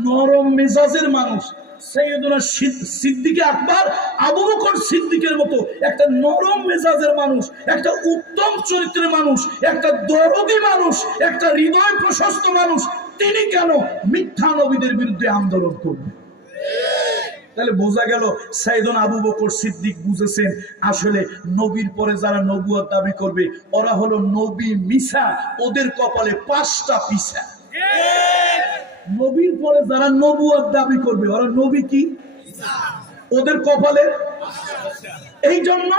নরম মেজাজের মানুষ, সাইয়েদনা সিদ্দিক আকবর আবু বকর সিদ্দিকের মতো একটা নরম মেজাজের মানুষ, একটা উত্তম চরিত্রের মানুষ, একটা দরদি মানুষ, একটা হৃদয় প্রশস্ত মানুষ, তিনি কেন মিথ্যা নবীদের বিরুদ্ধে আন্দোলন করবেন? তাহলে বোঝা গেল সাইয়েদনা আবু বকর সিদ্দিক বুঝেছেন আসলে নবীর পরে যারা নবুয়ত দাবি করবে ওরা হলো নবী মিছা, ওদের কপালে 5টা পিছা। নবীর পরে যারা নবুয়ত দাবি করবে ওরা নবী কি? ওদের কপালে। এই জন্য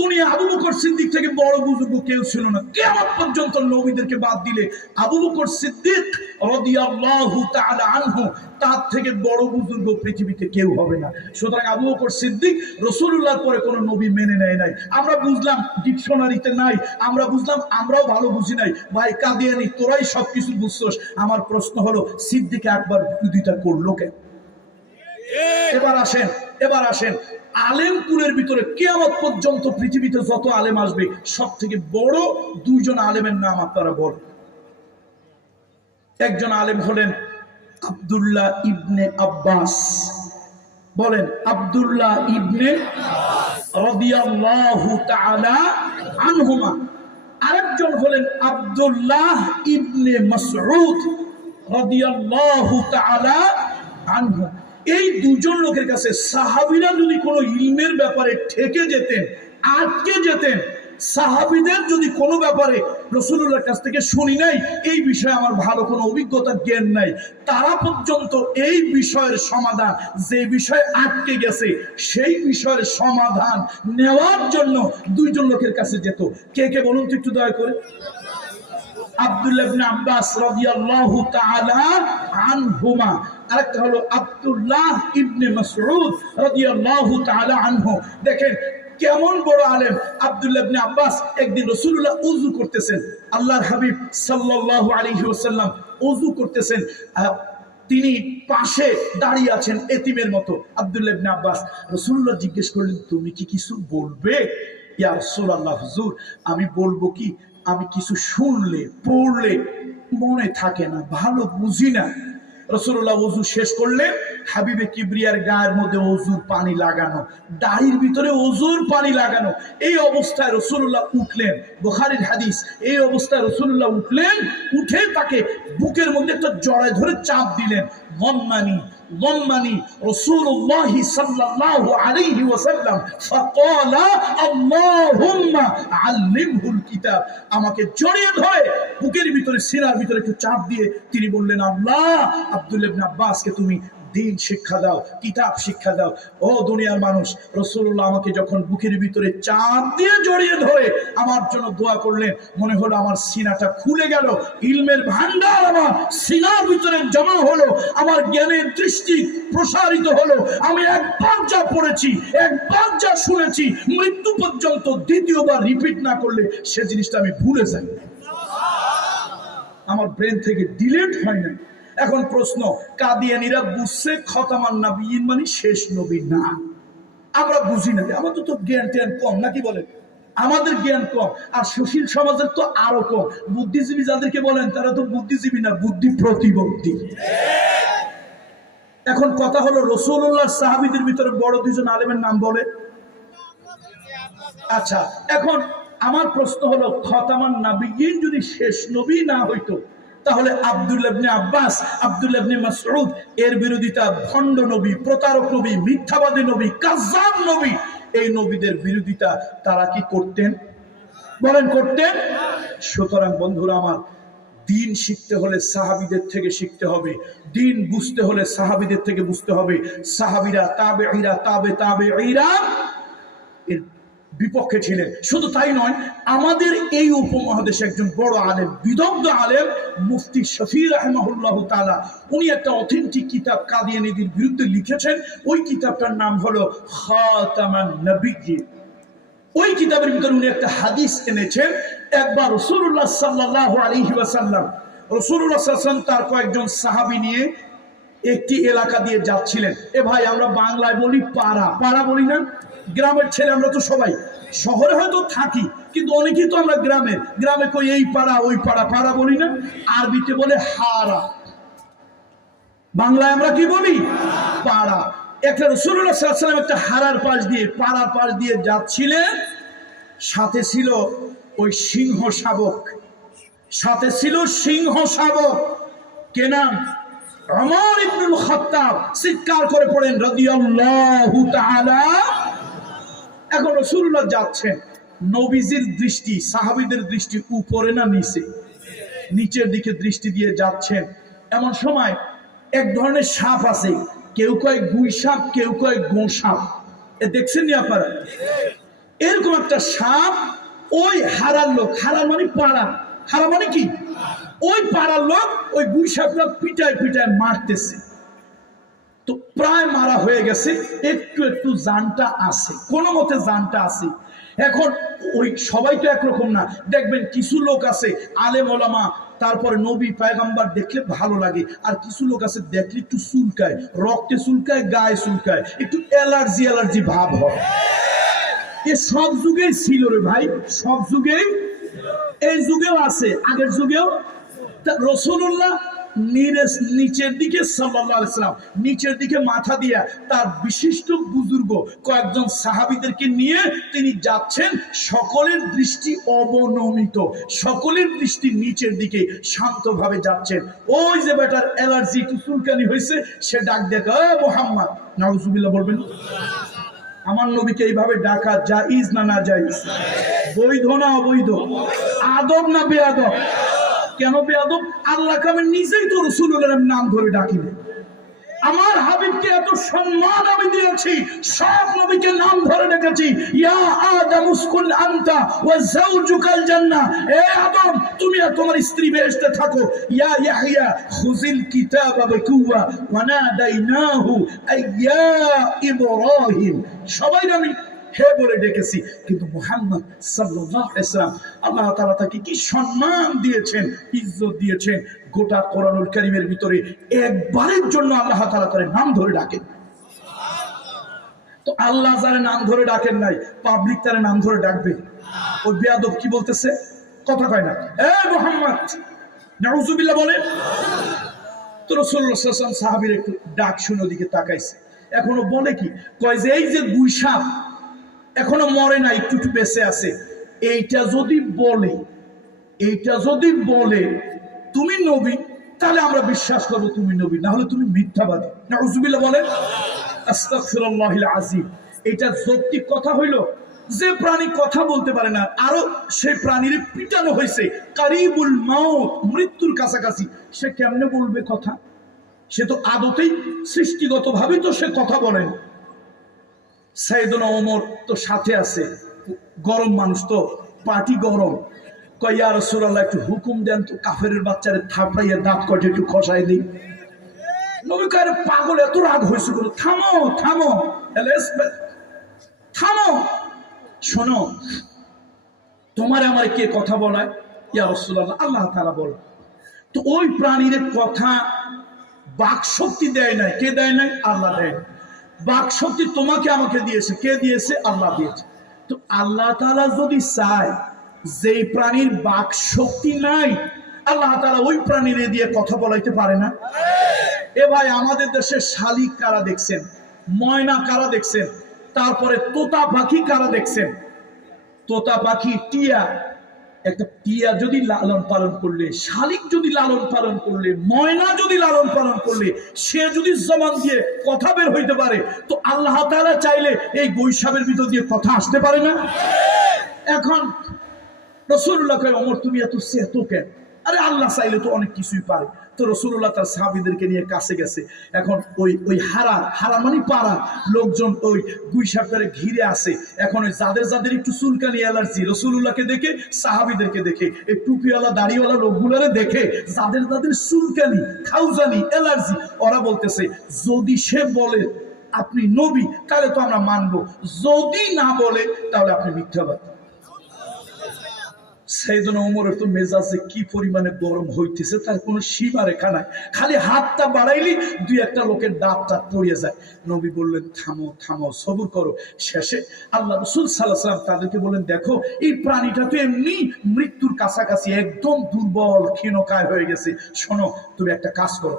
দুনিয়া আবু বকর সিদ্দিক থেকে বড় বুজুর্গ কেউ ছিল না। কিয়ামত পর্যন্ত নবীদেরকে বাদ দিলে আবু বকর সিদ্দিক রাদিয়াল্লাহু তাআলা আনহু তার থেকে বড় বুজুর্গ পৃথিবীতে কেউ হবে না। সুতরাং আবু বকর সিদ্দিক রাসূলুল্লাহর পরে কোনো নবী মেনে নেয় নাই। আমরা বুঝলাম ডিকশনারিতে নাই, আমরা বুঝলাম, আমরাও ভালো বুঝি নাই। ভাই কাদিয়ানি, তোরাই সবকিছু বুঝছস। আমার প্রশ্ন হলো, সিদ্দিক আকবর বিরোধিতা করলো কেন? এবার আসেন আলেম কুলের ভিতরে কিয়ামত পর্যন্ত পৃথিবীতে যত আলেম আসবে সব থেকে বড় 2 জন আলেমের নাম আপনারা বলেন। একজন আলেম হলেন আব্দুল্লাহ ইবনে আব্বাস। বলেন, আব্দুল্লাহ ইবনে রাদিয়াল্লাহু তাআলা আনহুমা। আরেকজন হলেন আব্দুল্লাহ ইবনে মাসউদ রাদিয়াল্লাহু তাআলা আনহু। এই 2 জন লোকের কাছে সাহাবীরা যদি কোনো ইলমের ব্যাপারে ঠেকে যেতেন, আটকে যেতেন, সাহাবীদের যদি কোনো ব্যাপারে রাসূলুল্লাহর কাছ থেকে শুনি নাই, এই বিষয়ে আমার ভালো কোনো অভিজ্ঞতা জ্ঞান নাই, তারা পর্যন্ত এই বিষয়ের সমাধান, যে বিষয়ে আটকে গেছে সেই বিষয়ের সমাধান নেওয়ার জন্য 2 জন লোকের কাছে যেত। কে কে বলুন তো একটু দয়া করে? আব্দুল্লাহ ইবনে আব্বাস রাদিয়াল্লাহু তাআলা আনহুমা, আরেকটা হলো আব্দুল্লাহ ইবনে মাসউদ রাদিয়াল্লাহু তাআলা আনহু। দেখেন কেমন বড় আলেম। আব্দুল্লাহ ইবনে আব্বাস একদিন রাসূলুল্লাহ ওযু করতেছেন, আল্লাহর হাবিব সাল্লাল্লাহু আলাইহি ওয়াসাল্লাম ওযু করতেছেন, তিনি পাশে দাঁড়িয়ে আছেন এতিমের মতো। আব্দুল্লাহ ইবনে আব্বাস, রাসূলুল্লাহ জিজ্ঞেস করলেন, তুমি কি কিছু বলবে? ইয়া রাসূলুল্লাহ, হুজুর আমি বলবো কি, আমি কিছু শুনলে পড়লে মনে থাকে না, ভালো বুঝি না। রাসূলুল্লাহ ওযু শেষ করলে হাবিবে কিবরিয়ার গায়ের মধ্যে ওযুর পানি লাগানো, দাড়ির ভিতরে ওযুর পানি লাগানো। এই অবস্থায় রাসূলুল্লাহ উঠলেন, বুখারীর হাদিস। এই অবস্থায় রাসূলুল্লাহ উঠলেন, উঠে তাকে বুকের মধ্যে একটা জড়ায় ধরে চাপ দিলেন। ضمني رسول الله صلى الله عليه وسلم فقال اللهم علمه الكتاب। আমাকে জড়িয়ে ধরে বুকের ভিতরে, সিনার ভিতরে একটু চাপ দিয়ে তিনি বললেন, আল্লাহ আব্দুল্লাহ ইবনে আব্বাসকে তুমি দিন শিক্ষা দাও, কিতাব শিক্ষা দাও। ও দুনিয়ার মানুষ, রাসূলুল্লাহ আমাকে যখন বুকের ভিতরে চাপ দিয়ে জড়িয়ে ধরে আমার জন্য দোয়া করলেন, মনে হলো আমার সিনাটা খুলে গেল, ইলমের ভান্ডার আমার সিনার ভিতরে জমা হলো, আমার জ্ঞানের দৃষ্টি প্রসারিত হলো। আমি একবার যা পড়েছি, একবার যা শুনেছি, মৃত্যু পর্যন্ত দ্বিতীয়বার রিপিট না করলে সে জিনিসটা আমি ভুলে যাই, আমার ব্রেন থেকে ডিলিট হয় না। এখন প্রশ্ন, কাদিয়ানীরা বুঝছে খতামান নবিয়্যিন মানে শেষ নবী না? আমরা বুঝি না, আমাদের তো জ্ঞান ট্যান কম, নাকি বলেন? আমাদের জ্ঞান কম, আর সুশীল সমাজের তো আরো কম। বুদ্ধিজীবী যাদেরকে বলেন তারা তো বুদ্ধিজীবী না, বুদ্ধি প্রতিবন্ধী। এখন কথা হলো, রাসূলুল্লাহর সাহাবীদের ভিতরে বড় 2 জন আলেমের নাম বলে। আচ্ছা, এখন আমার প্রশ্ন হলো, খতামান নবিয়্যিন যদি শেষ নবী না হইতো, তাহলে আব্দুল্লাহ ইবনে আব্বাস, আব্দুল্লাহ ইবনে মাসউদ এর বিরোধিতা, ভণ্ড নবী, প্রতারক নবী, মিথ্যাবাদী নবী, কাযযাব নবী, এই নবীদের বিরোধিতা তারা কি করতেন? বলেন, করতেন? সুতরাং বন্ধুরা আমার, দিন শিখতে হলে সাহাবীদের থেকে শিখতে হবে, দিন বুঝতে হলে সাহাবীদের থেকে বুঝতে হবে। সাহাবীরা, তাবেঈরা, তাবেঈরা এর বিপক্ষে ছিলেন। শুধু তাই নয়, আমাদের এই উপমহাদেশে একজন বড় আলেম, বিদগ্ধ আলেম, মুফতি শফি রাহিমাহুল্লাহ তাআলা, উনি একটা অথেন্টিক কিতাব কাদিয়ানীদের বিরুদ্ধে লিখেছেন। ওই কিতাবটার নাম হলো খাতামান নবিয়্যিন। ওই কিতাবের ভিতরে উনি একটা হাদিস এনেছেন। একবার রাসূলুল্লাহ সাল্লাল্লাহু আলাইহি ওয়াসাল্লাম, রাসূলুল্লাহ সাল্লাল্লাহু আলাইহি ওয়াসাল্লাম তার কয়েকজন সাহাবী নিয়ে একটি এলাকা দিয়ে যাচ্ছিলেন। এ ভাই, আমরা বাংলায় বলি পাড়া, পাড়া বলি না? গ্রামের ছেলে আমরা তো সবাই। শহরে হয়তো থাকি, কিন্তু অনেকেই তো আমরা গ্রামে। গ্রামে কই এই পাড়া ওই পাড়া, পাড়া বলি না? আরবিতে বলে হারা, বাংলায় আমরা কি বলি? পাড়া। একটা রাসূলুল্লাহ সাল্লাল্লাহু আলাইহি ওয়াসাল্লাম একটা হারার পাশ দিয়ে, পাড়ার পাশ দিয়ে যাচ্ছিলেন। সাথে ছিল ওই সিংহ শাবক, সাথে ছিল সিংহ শাবক। কে নাম? ওমর ইবনুল খাত্তাব। চিৎকার করে পড়েন রাদিয়াল্লাহু তাআলা। এখন রাসূলুল্লাহ যাচ্ছেন, নবীজির দৃষ্টি, সাহাবীদের দৃষ্টি উপরে না নিচে? নিচের দিকে দৃষ্টি দিয়ে যাচ্ছেন। এমন সময় এক ধরনের সাপ আছে, কেউ কয় গুই সাপ, কেউ কয় গো সাপ। এ দেখছেন নি আপনারা? এরকম একটা সাপ ওই হারার লোক, হারার মানে পাড়া, হারা মানে কি? ওই পাড়ার লোক ওই গুই সাপটা পিটায় পিটায় মারতেছে। তো প্রায় মারা হয়ে গেছে, একটু একটু জানটা আছে, কোনো মতে জানটা আছে। এখন ওই সবাই তো একরকম না, দেখবেন কিছু লোক আছে আলেম ওলামা, তারপরে নবী পয়গম্বর দেখলে ভালো লাগে, আর কিছু লোক আছে দেখলে একটু চুলকায়, রক্তে চুলকায়, গায়ে চুলকায়, একটু অ্যালার্জি অ্যালার্জি ভাব হয়। এ সব যুগেই ছিল রে ভাই, সব যুগেই, এই যুগেও আছে, আগের যুগেও। রাসূলুল্লাহ নিচের দিকে সাল্লাল্লাহু আলাইহি ওয়াসাল্লাম নিচের দিকে মাথা দিয়া তার বিশিষ্ট বুজুর্গ কয়েকজন সাহাবীদেরকে নিয়ে তিনি যাচ্ছেন। সকলের দৃষ্টি অবনমিত, সকলের দৃষ্টি নিচের দিকে, শান্তভাবে যাচ্ছেন। ওই যে বেটার অ্যালার্জি একটু চুলকানি হয়েছে, সে ডাক দেখে, ও মুহাম্মদ, নাউজুবিল্লাহ বলবেন। আমার নবীকে এইভাবে ডাকা জায়েজ না না জায়েজ? বৈধ না অবৈধ? আদব না বেয়াদব? কেন বেয়াদব? আল্লাহ কামে নিজেই তো রাসূলুল্লাহর নাম ধরে ডাকিবে। আমার হাবিবকে এত সম্মান আমি দিয়েছি, সব নবীকে নাম ধরে ডেকেছি। ইয়া আদম উসকুন আনতা ওয়া যাওজুকাল জান্নাহ, এ আদম তুমি আর তোমার স্ত্রী বেহেশতে থাকো। ইয়া ইয়াহইয়া খুযিল কিতাবা বিকুওয়া ওয়া নাদাইনাহু আইয়া ইব্রাহিম, সবাই আমি হে বলে ডেকেছি। কিন্তু মুহাম্মদ সাল্লাল্লাহু আলাইহি ওয়াসাল্লাম, আল্লাহ তাআলা তাকে কি সম্মান দিয়েছেন, ইজ্জত দিয়েছেন। গোটা কোরআনুল কারীমের ভিতরে একবারের জন্য আল্লাহ তাআলা তার নাম ধরে ডাকেন। তো আল্লাহ যারা নাম ধরে ডাকেন নাই, পাবলিক তার নাম ধরে ডাকবে। ওই বেয়াদব কি বলতেছে? কথা কয় না, এ মুহাম্মদ, নাউজুবিল্লাহ বলে। তো রাসূলুল্লাহ সাল্লাল্লাহু আলাইহি ওয়াসাল্লাম সাহাবীর একটু ডাক শুনে ওদিকে তাকাইছে। এখনো বলে কি, কয় যে এই যে গুই সাপ এখনো মরে না, একটু একটু বেঁচে আছে, এইটা যদি বলে, এইটা যদি বলে তুমি নবী, তাহলে আমরা বিশ্বাস করবো তুমি নবী, না হলে তুমি মিথ্যাবাদী। নাউজুবিল্লাহ বলেন। আস্তাগফিরুল্লাহিল আযীম। এটা যৌক্তিক কথা হইল যে প্রাণী কথা বলতে পারে না, আরো সেই প্রাণীর পিটানো হয়েছে, কারিবুল মাউত, মৃত্যুর কাছাকাছি, সে কেমনে বলবে কথা? সে তো আদতেই সৃষ্টিগতভাবে তো সে কথা বলেন। সাইয়েদনা ওমর তো সাথে আছে, গরম মানুষ তো, পাটি গরম। কয় ইয়া রাসূলুল্লাহ, একটু হুকুম দেন তো, কাফেরের বাচ্চারে থাপড়াইয়া দাঁত কয়টা একটু খসাই দিই। নবী কয়, পাগল, এত রাগ হয়েছে বলে, থামো থামো থামো, শোনো, তোমার আমার কে কথা বলায়? ইয়া রাসূলুল্লাহ, আল্লাহ তাআলা বলে। তো ওই প্রাণীর কথা বাক শক্তি দেয় নাই, কে দেয় নাই? আল্লাহ দেয়। বাক শক্তি তোমাকে আমাকে দিয়েছে, কে দিয়েছে? আল্লাহ দিয়েছে। তো আল্লাহ তাআলা যদি চায়, যেই প্রাণীর বাক শক্তি নাই, আল্লাহ তাআলা ওই প্রাণীরে দিয়ে কথা বলাইতে পারে না? এ ভাই, আমাদের দেশে শালিক কারা দেখছেন? ময়না কারা দেখছেন? তারপরে তোতা পাখি কারা দেখছেন? তোতা পাখি, টিয়া, একটা টিয়া যদি লালন পালন করলে, শালিক যদি লালন পালন করলে, ময়না যদি লালন পালন করলে, সে যদি জবান দিয়ে কথা বের হইতে পারে, তো আল্লাহ তাআলা চাইলে এই গৈসাবের ভিতর দিয়ে কথা আসতে পারে না? এখন রাসূলুল্লাহ কয়, ওমর তুমি এত সেতো কেন? আরে আল্লাহ চাইলে তো অনেক কিছুই পারে। তো রাসূলুল্লাহ তার সাহাবীদেরকে নিয়ে কাছে গেছে। এখন ওই হারা মানে পাড়া লোকজন ওই গুইসাপটারে ঘিরে আসে। এখন ওই যাদের একটু চুলকানি অ্যালার্জি, রাসূলুল্লাহকে দেখে সাহাবীদেরকে দেখে, এই টুপিওয়ালা দাড়িওয়ালা লোকগুলোরে দেখে যাদের চুলকানি খাউজানি অ্যালার্জি, ওরা বলতেছে যদি সে বলে আপনি নবী তাহলে তো আমরা মানবো, যদি না বলে তাহলে আপনি মিথ্যাবাদী। সাইয়েদনা ওমরের তো মেজাজে কি পরিমাণে গরম হইতেছে তার কোনো সীমা রেখা নাই। খালি হাতটা বাড়াইলি দুই একটা লোকের দাঁত পড়িয়ে যায়। নবী বললেন থামো সবর করো। শেষে আল্লাহ রাসূল সাল্লাল্লাহু আলাইহি ওয়াসাল্লাম তাদেরকে বললেন দেখো এই প্রাণীটা তো এমনি মৃত্যুর কাছাকাছি, একদম দুর্বল ক্ষীণকায় হয়ে গেছে। শোনো তুমি একটা কাজ করো,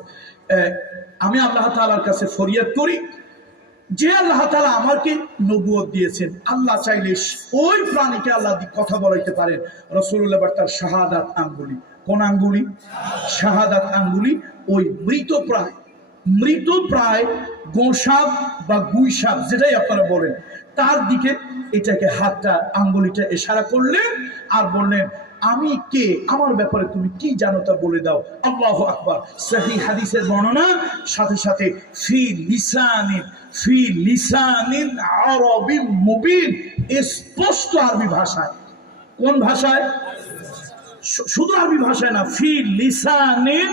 আমি আল্লাহ তাআলার কাছে ফরিয়াদ করি যে আল্লাহ তাআলা আমাকে নবুয়ত দিয়েছেন, আল্লাহ চাইলে ওই প্রাণীকে আল্লাহ কথা বলাইতে পারেন। রাসূলুল্লাহ তার শাহাদাত আঙ্গুলি, কোন আঙ্গুলি? শাহাদাত আঙ্গুলি ওই মৃত প্রায় গোসাপ বা গুইসাপ যেটাই আপনারা বলেন তার দিকে এটাকে হাতটা আঙ্গুলিটা ইশারা করলেন আর বললেন আমি কে, আমার ব্যাপারে তুমি কি জানো তা বলে দাও। আল্লাহু আকবার। সহিহ হাদিসের বর্ণনা সাথে সাথে ফি লিসানিন আরবি মুবিন, স্পষ্ট আরবি ভাষায়। কোন ভাষায়? শুধু আরবি ভাষায় না, ফি লিসানিন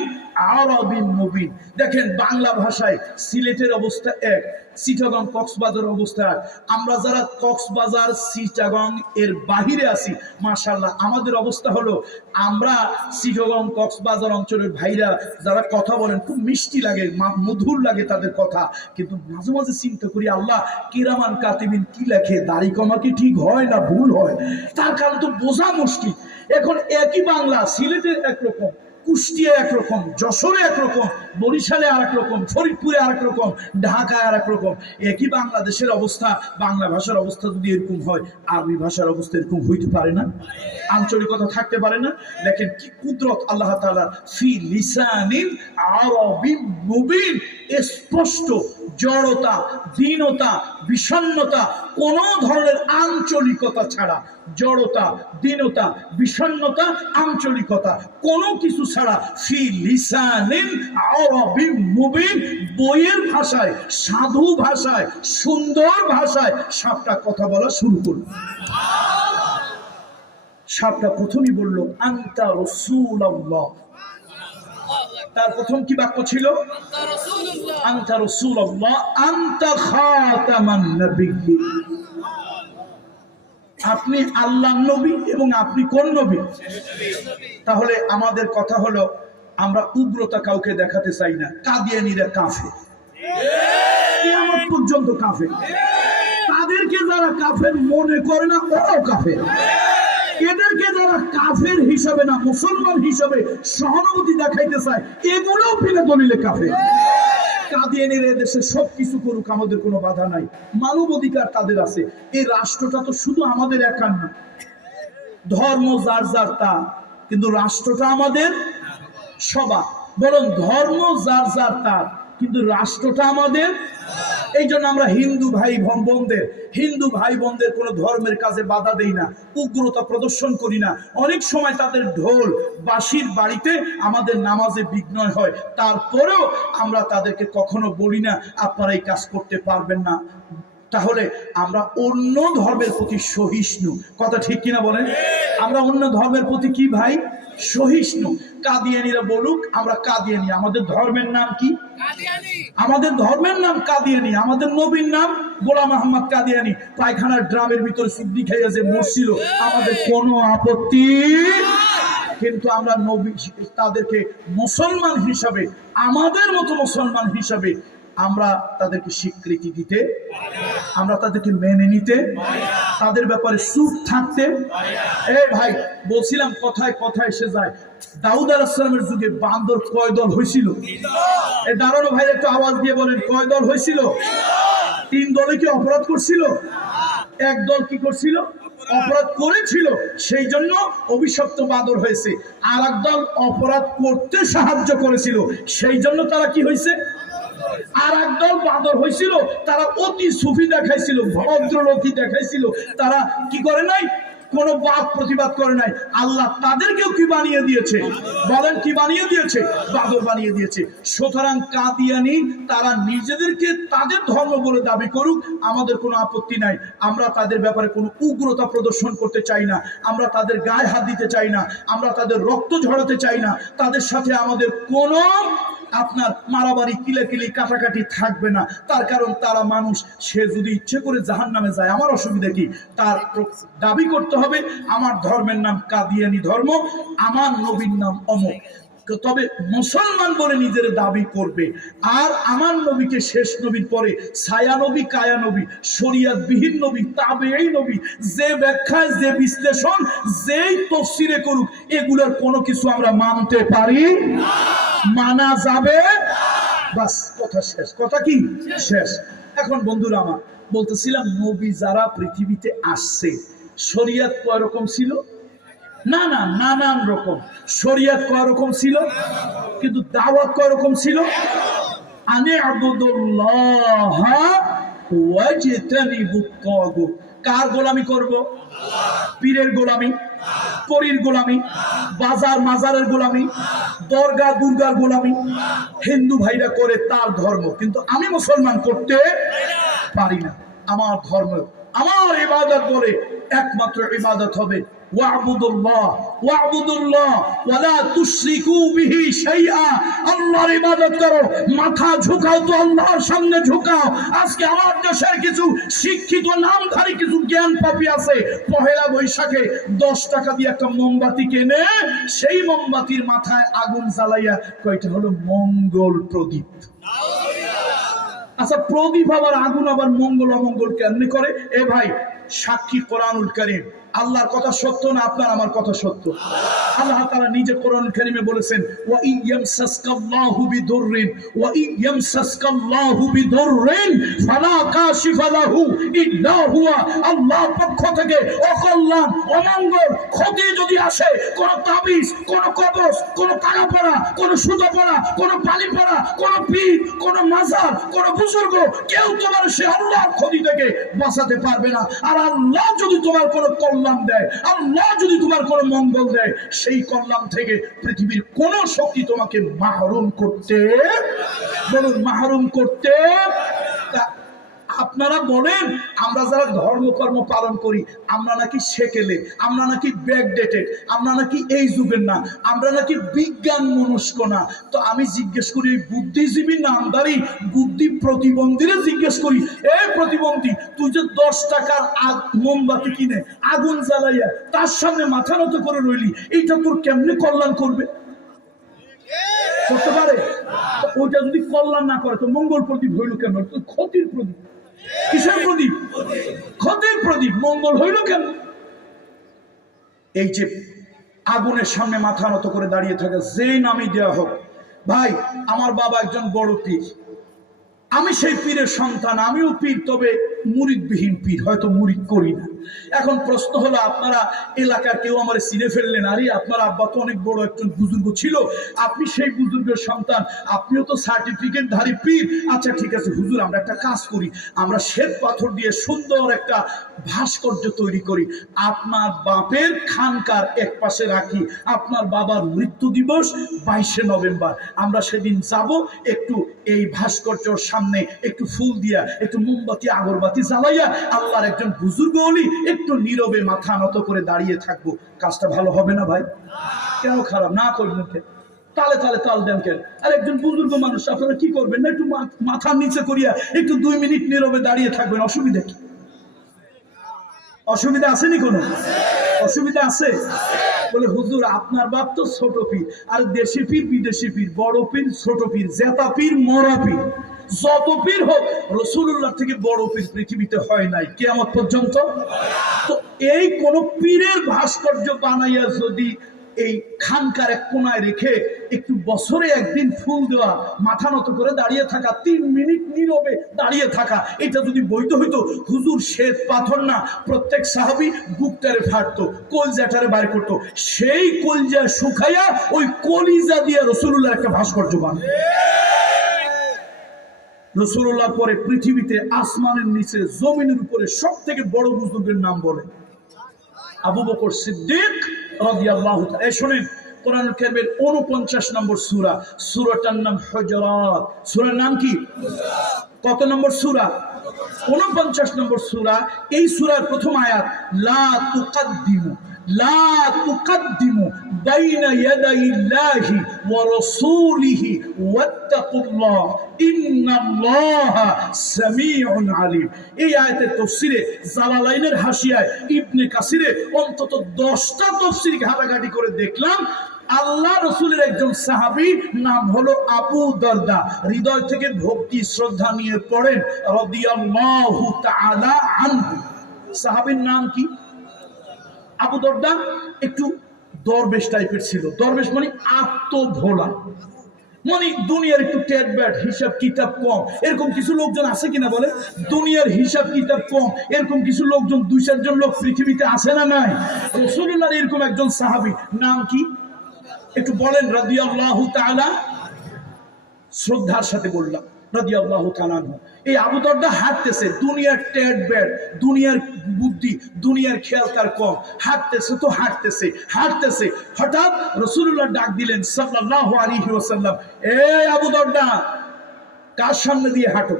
আরবি মুবিন। দেখেন বাংলা ভাষায় সিলেটের অবস্থা এক, চিটাগং কক্সবাজার অবস্থা এক। আমরা যারা কক্সবাজার চিটাগং এর বাহিরে আছি মাশাআল্লাহ আমাদের অবস্থা হলো, আমরা চিটাগং কক্সবাজার অঞ্চলের ভাইরা যারা কথা বলেন খুব মিষ্টি লাগে, মধুর লাগে তাদের কথা, কিন্তু মাঝে মাঝে চিন্তা করি আল্লাহ কিরামান কাতিবিন কি লেখে, দাড়ি কমা কি ঠিক হয় না ভুল হয়, তার কারণ তো বোঝা মুশকিল। এখন একই বাংলা সিলেটের একরকম, কুষ্টিয়া একরকম, যশোরে একরকম, বরিশালে আরেক রকম, ফরিদপুরে আরেক রকম, ঢাকায় আরেক রকম। একই বাংলাদেশের অবস্থা, বাংলা ভাষার অবস্থা যদি এরকম হয় আরবি ভাষার অবস্থা এরকম হইতে পারে না, আঞ্চলিকতা থাকতে পারে না। দেখেন কি কুদরত আল্লাহ তাআলার। ফি লিসানিন আরবিম মুবিন, স্পষ্ট, জড়তা, দীনতা, বিষণ্ণতা, কোন ধরনের আঞ্চলিকতা ছাড়া, জড়তা, দীনতা, বিষণ্ণতা, আঞ্চলিকতা কোনো কিছু ছাড়া, ফি লিসানিন আরবিম মুবিন, বইয়ের ভাষায়, সাধু ভাষায়, সুন্দর ভাষায় সাপটা কথা বলা শুরু করল। সাপটা প্রথমেই বলল আনতা রাসূলুল্লাহ। তার প্রথম কি বাক্য ছিল? আনতা রাসূলুল্লাহ আনতা খাতামান নাবিয়্যিন। আপনি আল্লাহর নবী এবং আপনি কোন নবী? তাহলে আমাদের কথা হলো আমরা উগ্রতা কাউকে দেখাতে চাই না। কাদিয়ানীরা কাফের, কিয়ামত পর্যন্ত কাফের। তাদেরকে যারা কাফের মনে করে না ওরাও কাফের। এদেরকে যারা কাফের হিসাবে না মুসলমান হিসাবে সহানুভূতি দেখাইতে চায় এগুলোও বিনা দলিলে কাফের। কাদিয়ানীরা দেশে সবকিছু করুক, আমাদের কোনো বাধা নাই, মানব অধিকার তাদের আছে। এই রাষ্ট্রটা তো শুধু আমাদের একার না, ধর্ম যার যার তা, কিন্তু রাষ্ট্রটা আমাদের সবার। বরং ধর্ম যার যার তার, কিন্তু রাষ্ট্রটা আমাদের। এই জন্য আমরা হিন্দু ভাই বোনদের কোন ধর্মের কাজে বাধা দেই না, উগ্রতা প্রদর্শন করি না। অনেক সময় তাদের ঢোল বাঁশির বাড়িতে আমাদের নামাজে বিঘ্ন হয়, তারপরেও আমরা তাদেরকে কখনো বলি না আপনারা এই কাজ করতে পারবেন না। তাহলে আমরা অন্য ধর্মের প্রতি সহিষ্ণু, কথা ঠিক কিনা বলেন? আমরা অন্য ধর্মের প্রতি কি ভাই? সহিষ্ণু। কাদিয়ানীরা বলুক আমরা কাদিয়ানী, আমাদের ধর্মের নাম কি? আমাদের ধর্মের নাম কাদিয়ানী, আমাদের নবীর নাম গোলাম আহমদ কাদিয়ানী। পায়খানার ড্রামের ভিতরে সিদ্ধি খাইয়া যে মরছিল আমাদের কোনো আপত্তি, কিন্তু আমরা নবী তাদেরকে মুসলমান হিসাবে, আমাদের মতো মুসলমান হিসাবে আমরা তাদেরকে স্বীকৃতি দিতে, আমরা তাদেরকে মেনে নিতে, তাদের ব্যাপারে চুপ থাকতে। এই ভাই বলছিলাম কথায় কথায় এসে যায়, দাউদ আলাইহিস সালামের যুগে বান্দর কয় দল হয়েছিল? এই দাঁড়ানো ভাই একটু আওয়াজ দিয়ে বলেন কয় দল হয়েছিল? 3 দলে কি অপরাধ করছিল? এক দল কি করছিল? অপরাধ করেছিল, সেই জন্য অভিশপ্ত বাঁদর হয়েছে। আর এক দল অপরাধ করতে সাহায্য করেছিল, সেই জন্য তারা কি হয়েছে? আর একদল বাঁদর হয়েছিল, তারা অতি সুফি দেখাইছিল, ভদ্রলোকী দেখাইছিল। তারা কি করে নাই? কোনো বাদ প্রতিবাদ করে নাই। আল্লাহ তাদেরকেও কি বানিয়ে দিয়েছে? বলেন কি বানিয়ে দিয়েছে? বাদর বানিয়ে দিয়েছে। সুতরাং কাদিয়ানি তারা নিজেদেরকে তাদের ধর্ম বলে দাবি করুক, আমাদের কোনো আপত্তি নাই। আমরা তাদের ব্যাপারে কোনো উগ্রতা প্রদর্শন করতে চাই না, আমরা তাদের গায়ে হাত দিতে চাই না, আমরা তাদের রক্ত ঝরাতে চাই না, তাদের সাথে আমাদের কোনো আপনার মারামারি কিলাকিলি কাটাকাটি থাকবে না। তার কারণ তারা মানুষ, সে যদি ইচ্ছে করে জাহান্নামে যায় আমার অসুবিধা কি? তার দাবি করতে হবে আমার ধর্মের নাম কাদিয়ানি ধর্ম, আমার নবীর নাম অমুক। তবে মুসলমান বলে নিজের দাবি করবে, আর আমার নবীকে শেষ নবীর পরে ছায়া নবী, কায়া নবী, শরিয়ত বিহীন নবী, তাবেঈ নবী, যে ব্যাখ্যায়, যে বিশ্লেষণ, যেই তাফসীরে করুক, এগুলোর কোনো কিছু আমরা মানতে পারি না, মানা যাবে। বাস, কথা শেষ। কথা কি শেষ? এখন বন্ধুরা আমার বলতেছিলাম, নবী যারা পৃথিবীতে আসছে, শরিয়ত কয় রকম ছিল? না না, নানান রকম। শরিয়ত কয় রকম ছিল, কিন্তু দাওয়াত কয় রকম ছিল? আনে আবুদুল্লাহ ওয়াজতানিবুত তাগুত। কার গোলামি করব? পীরের গোলামি, পরীর গোলামি, বাজার মাজারের গোলামি, দরগা দুর্গার গোলামি হিন্দু ভাইরা করে তার ধর্ম, কিন্তু আমি মুসলমান করতে পারি না। আমার ধর্ম, আমার ইবাদত বলে একমাত্র ইবাদত হবে ওয়াবুদুল্লাহ ওয়াবুদুল্লাহ ওয়ালা তুশরিকু বিহি শাইআ। আল্লাহর ইবাদত করো, মাথা ঝুঁকাও তো আল্লাহর সামনে ঝুঁকাও। আজকে আমার দেশের কিছু শিক্ষিত নামধারী কিছু জ্ঞান পাপী আছে, পহেলা বৈশাখে 10 টাকা দিয়ে একটা মোমবাতি কেনে, সেই মোমবাতির মাথায় আগুন জ্বালাইয়া কয়টা হলো মঙ্গল প্রদীপ। আচ্ছা, প্রদীপ আবার আগুন আবার মঙ্গল অমঙ্গল কেমনি করে? এ ভাই, সাক্ষী কোরআনুল কারীম, আল্লাহর কথা সত্য না আপনার আমার কথা সত্য? আল্লাহ তাআলা নিজে কোরআনুল কারীমে বলেছেন, ওয়া ইয়ামসাসকাল্লাহু বিদুররিন ওয়া ইয়ামসাসকাল্লাহু বিদুররিন ফালা কাশিফা লাহু ইল্লা হুয়া। আল্লাহর পক্ষ থেকে অকল্যাণ, অমঙ্গল, ক্ষতি যদি আসে, কোন তাবিজ, কোন কবজ, কোন কারা পড়া, কোন সুতো পড়া, কোন পানি পড়া, কোন পীর, কোন মাজার, কোন বুজুর্গ, কেউ তোমার সে আল্লাহর ক্ষতি থেকে বাঁচাতে পারবে না। আর আল্লাহ যদি তোমার কোন কল্যাণ দেয়, আল্লাহ যদি তোমার কোন মঙ্গল দেয়, সেই কল্যাণ থেকে পৃথিবীর কোন শক্তি তোমাকে মাহরুম করতে, বলুন মাহরুম করতে। আপনারা বলেন, আমরা যারা ধর্মকর্ম পালন করি, আমরা নাকি সেকেলে, আমরা নাকি ব্যাকডেটেড, আমরা নাকি এই যুগের না, আমরা নাকি বিজ্ঞান মনস্ক না। তো আমি জিজ্ঞেস করি, বুদ্ধিজীবী নামধারী বুদ্ধি প্রতিবন্ধীরা জিজ্ঞেস করি, এ প্রতিবন্ধী, তুই যে 10 টাকার মোমবাতি কিনে আগুন জ্বালাইয়া তার সামনে মাথা নত করে রইলি, এইটা তোর কেমনে কল্যাণ করবে? করতে পারে? ওইটা যদি কল্যাণ না করে তো মঙ্গল প্রদীপ হইল কেন? ক্ষতির প্রদীপ। কিসের প্রদীপ? ক্ষতির প্রদীপ। মঙ্গল হইল কেন? এই যে আগুনের সামনে মাথা নত করে দাঁড়িয়ে থাকে, যেই নামই দেওয়া হোক, ভাই আমার বাবা একজন বড় পীর, আমি সেই পীরের সন্তান, আমিও পীর, তবে মুরিদবিহীন পীর, হয়তো মুরিদ করি না। এখন প্রশ্ন হলো, আপনারা এলাকার কেউ আমার চিনে ফেললেন, আরে আপনার আব্বা তো অনেক বড় একজন বুজুর্গ ছিল, আপনি সেই বুজুর্গের সন্তান, আপনিও তো সার্টিফিকেট ধারী পীর। আচ্ছা ঠিক আছে হুজুর, আমরা একটা কাজ করি, আমরা শ্বেত পাথর দিয়ে সুন্দর একটা ভাস্কর্য তৈরি করি, আপনার বাপের খানকার এক পাশে রাখি, আপনার বাবার মৃত্যু দিবস 22শে নভেম্বর, আমরা সেদিন যাব, একটু এই ভাস্কর্যের সামনে একটু ফুল দিয়া, একটু মোমবাতি আগরবাতি জ্বালাইয়া, আল্লাহর একজন বুজুর্গ হলি একটু নীরবে মাথা নত করে দাঁড়িয়ে থাকবো। কাজটা ভালো হবে না ভাই? কেন খারাপ? না করবেন কেন? তালে তালে তাল দেন কেন? আর একজন বুজুর্গ মানুষ, আপনারা কি করবেন না, একটু মাথা নিচে করিয়া একটু 2 মিনিট নীরবে দাঁড়িয়ে থাকবেন, অসুবিধা কি? অসুবিধা আসেনি? কোনো অসুবিধা আছে? বলে হুজুর আপনার বাপ তো ছোট পীর, আর দেশি পীর বিদেশি পীর, বড় পীর ছোট পীর, জেতা পীর মরা পীর, যত পীর হোক রাসূলুল্লাহ থেকে বড় পীর পৃথিবীতে হয় নাই কিয়ামত পর্যন্ত। তো এই কোন পীরের ভাস্কর্য বানাইয়া যদি এই খানকার এক কোনায় রেখে একটু বছরে একদিন ফুল দেওয়া, মাথা নত করে দাঁড়িয়ে থাকা, 3 মিনিট নীরবে দাঁড়িয়ে থাকা, এটা যদি বৈধ হইতো, হুজুর শ্বেত পাথর না, প্রত্যেক সাহাবী বুকটারে ফাটতো, কলজাটারে বাইর করতো, সেই কলজা শুকাইয়া ওই কলিজা দিয়ে রাসূলুল্লাহ একটা ভাস্কর্য বানায়। রাসূলুল্লাহ পরে পৃথিবীতে আসমানের নিচে জমিনের উপরে সব থেকে বড় বুজুর্গের নাম বলে, আবু বকর সিদ্দিক রাদিয়াল্লাহু তাআলা। এই শুনেন, কোরআনুল কারীমের 49 নম্বর সূরা, সূরাটার নাম হুজুরাত। সূরার নাম কি? কত নম্বর সূরা? 49 নম্বর সূরা। এই সূরার প্রথম আয়াত, লা তুকাদ্দিমু বাইনা ইয়াদাইল্লাহি ওয়া রাসূলিহি ওয়াত্তাকুল্লাহ ইন্নাল্লাহা সামিউন আলিম। এই আয়াতের তাফসীরে জালালাইনের হাসিয়ায় ইবনে কাসিরে অন্তত 10টা তাফসীর ঘাটাঘাটি করে দেখলাম। আল্লাহ রসুলের একজন সাহাবী, নাম হলো আবু দরদা, হৃদয় থেকে ভক্তি শ্রদ্ধা নিয়ে পড়েন রাদিয়াল্লাহু তাআলা আনহু। সাহাবীর নাম কি? আবু দরদা। একটু দরবেশ টাইপের ছিল। দরবেশ মানে আত্মভোলা, মানে দুনিয়ার একটু টেট ব্যাট, হিসাব কিতাব কম, এরকম কিছু লোকজন আছে কিনা বলে? দুনিয়ার হিসাব কিতাব কম এরকম কিছু লোকজন, 2-4 জন লোক পৃথিবীতে আছে না নাই? রাসূলুল্লাহর এরকম একজন সাহাবী, নাম কি একটু বলেন? রাদিয়াল্লাহু তাআলা, শ্রদ্ধার সাথে বললাম রাদিয়াল্লাহু তাআলা। এই আবু দরদা হাঁটতেছে, দুনিয়ার টেট ব্যাট, দুনিয়ার বুদ্ধি, দুনিয়ার খেয়াল তার কম, হাঁটতেছে তো হাঁটতেছে। হঠাৎ রাসূলুল্লাহ ডাক দিলেন সাল্লাল্লাহু আলাইহি ওয়াসাল্লাম, এ আবু দরদা, কার সামনে দিয়ে হাঁটো?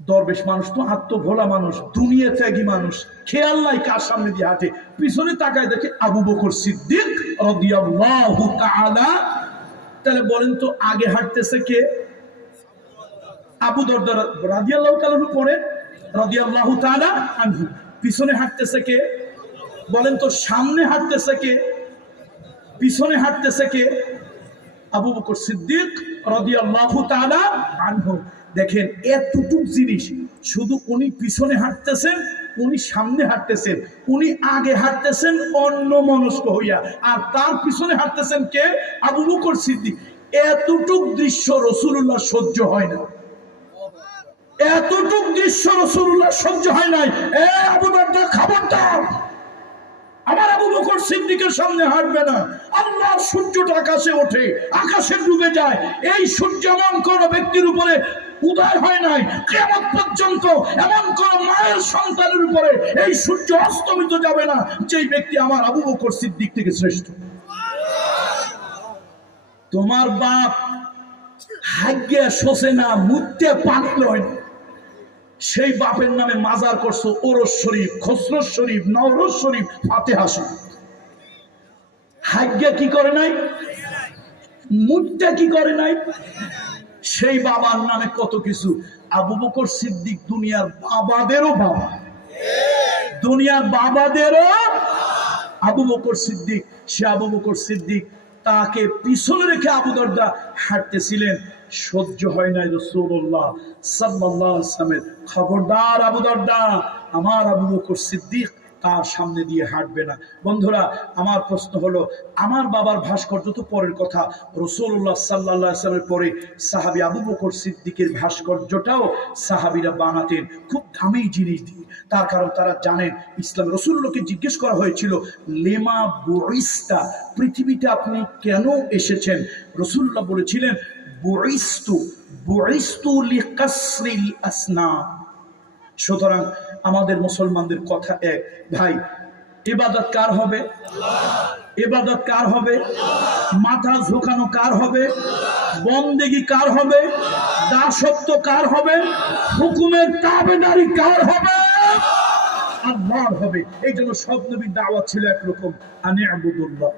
দরবেশ মানুষ তো, আত্মভোলা মানুষ, দুনিয়া ত্যাগী মানুষ, খেয়াল নাই কার সামনে দিয়ে হাঁটে। পিছনে তাকায় দেখে আবু বকর সিদ্দিক রাদিয়াল্লাহু তাআলা। তাহলে বলেন তো, আগে হাঁটতেছে কে? আবু দরদা রাদিয়াল্লাহু তাআলা পরে রাদিয়াল্লাহু তাআলা আনহু। পিছনে হাঁটতেছে কে? বলেন তো, সামনে হাঁটতেছে কে? পিছনে হাঁটতেছে কে? আবু বকর সিদ্দিক রাদিয়াল্লাহু তাআলা আনহু। দেখেন, এতটুক জিনিস, শুধু উনি পিছনে হাঁটতেছেন, উনি সামনে হাঁটতেছেন, উনি আগে হাঁটতেছেন অন্য মনস্ক হইয়া, আর তার পিছনে হাঁটতেছেন কে? আবু বকর সিদ্দিক। এতটুক দৃশ্য রাসূলুল্লাহ সহ্য হয় না, এতটুক দৃশ্য রাসূলুল্লাহ সহ্য হয় নাই। এ আবু দরদা, খবরদার, আমার আবু বকর সিদ্দিকের সামনে হাঁটবে না। আল্লাহর সূর্যটা আকাশে ওঠে, আকাশে ডুবে যায়, এই সূর্য এমন কোন ব্যক্তির উপরে উদয় হয় নাই কিয়ামত পর্যন্ত, এমন কোন মায়ের সন্তানের উপরে এই সূর্য অস্তমিত যাবে না যেই ব্যক্তি আমার আবু বকর সিদ্দিক থেকে শ্রেষ্ঠ। তোমার বাপ হাগ্যা শোষে না, মুত্যে পাতল হয় না, সেই বাপের নামে মাজার করছো ওরস শরীফ, খসরস শরীফ, নওরস শরীফ, ফাতিহা শরীফ। হাগ্যা কি করে নাই? মুত্যা কি করে নাই? সেই বাবার নামে কত কিছু। আবু বকর সিদ্দিক দুনিয়ার বাবাদেরও বাবা, দুনিয়ার বাবাদেরও আবু বকর সিদ্দিক। সে আবু বকর সিদ্দিক, তাকে পিছনে রেখে আবু দরদা হাঁটতেছিলেন। সহ্য হয় নাই রাসূলুল্লাহ সাল্লাল্লাহু আলাইহি ওয়াসাল্লামের। খবরদার আবু দরদা, আমার আবু বকর সিদ্দিক তার সামনে দিয়ে হাঁটবে না। বন্ধুরা, আমার প্রশ্ন হলো, আমার বাবার ভাস্কর্য তো পরের কথা, রাসূলুল্লাহ সাল্লাল্লাহু আলাইহি ওয়াসাল্লামের পরে সাহাবী আবু বকর সিদ্দিকের ভাস্কর্যটাও সাহাবীরা বানাতেন খুব দামি জিনিস দিয়ে। তার কারণ তারা জানেন ইসলাম। রাসূলুল্লাহকে জিজ্ঞেস করা হয়েছিল, লেমা বুইস্তা, পৃথিবীতে আপনি কেন এসেছেন? রাসূলুল্লাহ বলেছিলেন, বুইস্তু লিকাসরিল আসনাম। সুতরাং আমাদের মুসলমানদের কথা এক, ভাই, ইবাদত কার হবে? ইবাদত কার হবে? মাথা ঝুঁকানো কার হবে? বন্দেগী কার হবে? দাসত্ব কার হবে? হুকুমের তাবেদারি কার হবে? আল্লাহর হবে। এই জন্য সব নবীর দাওয়াত ছিল একরকম, আনি'বুদুল্লাহ।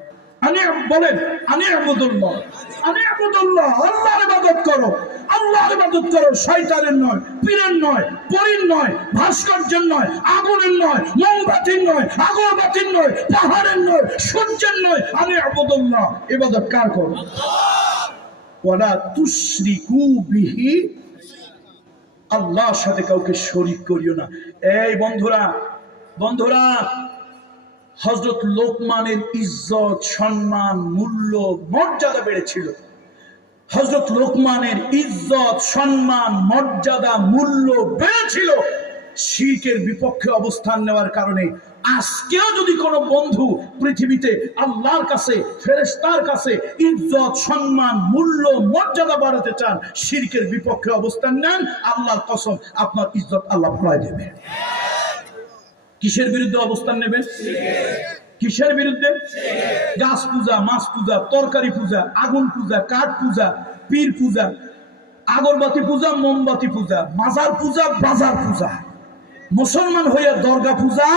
বলেন, আনি'বুদুল্লাহ, আনি'বুদুল্লাহ, আল্লাহর ইবাদত করো, আল্লাহর ইবাদত করো, শয়তানের নয়, পীরের নয়, পরীর নয়, ভাস্কর্যের নয়, আগুনের নয়, মোমবাতির নয়, আগরবাতির নয়, পাহাড়ের নয়, সূর্যের নয়। আনি'বুদুল্লাহ, ইবাদত কার করো? ওয়ালা তুশরিকু বিহি, আল্লাহর সাথে কাউকে শরীক করিও না। এই বন্ধুরা, হযরত লোকমানের ইজ্জত, সম্মান, মূল্য, মর্যাদা বেড়েছিল। হযরত লোকমানের ইজ্জত, সম্মান, মর্যাদা, মূল্য বেড়েছিল শিরকের বিপক্ষে অবস্থান নেওয়ার কারণে। আজকেও যদি কোনো বন্ধু পৃথিবীতে আল্লাহর কাছে, ফেরেশতার কাছে ইজ্জত, সম্মান, মূল্য, মর্যাদা বাড়াতে চান, শিরকের বিপক্ষে অবস্থান নেন, আল্লাহর কসম আপনার ইজ্জত আল্লাহ ফলায় দেবে। কিসের বিরুদ্ধে অবস্থান নেবেন? কিসের বিরুদ্ধে? গাছ পূজা, মাছ পূজা, তরকারি পূজা, আগুন পূজা, কাঠ পূজা, পীর পূজা, আগরবাতি পূজা, মোমবাতি পূজা, মাজার পূজা, বাজার পূজা, মুসলমান হইয়া দরগা পূজা,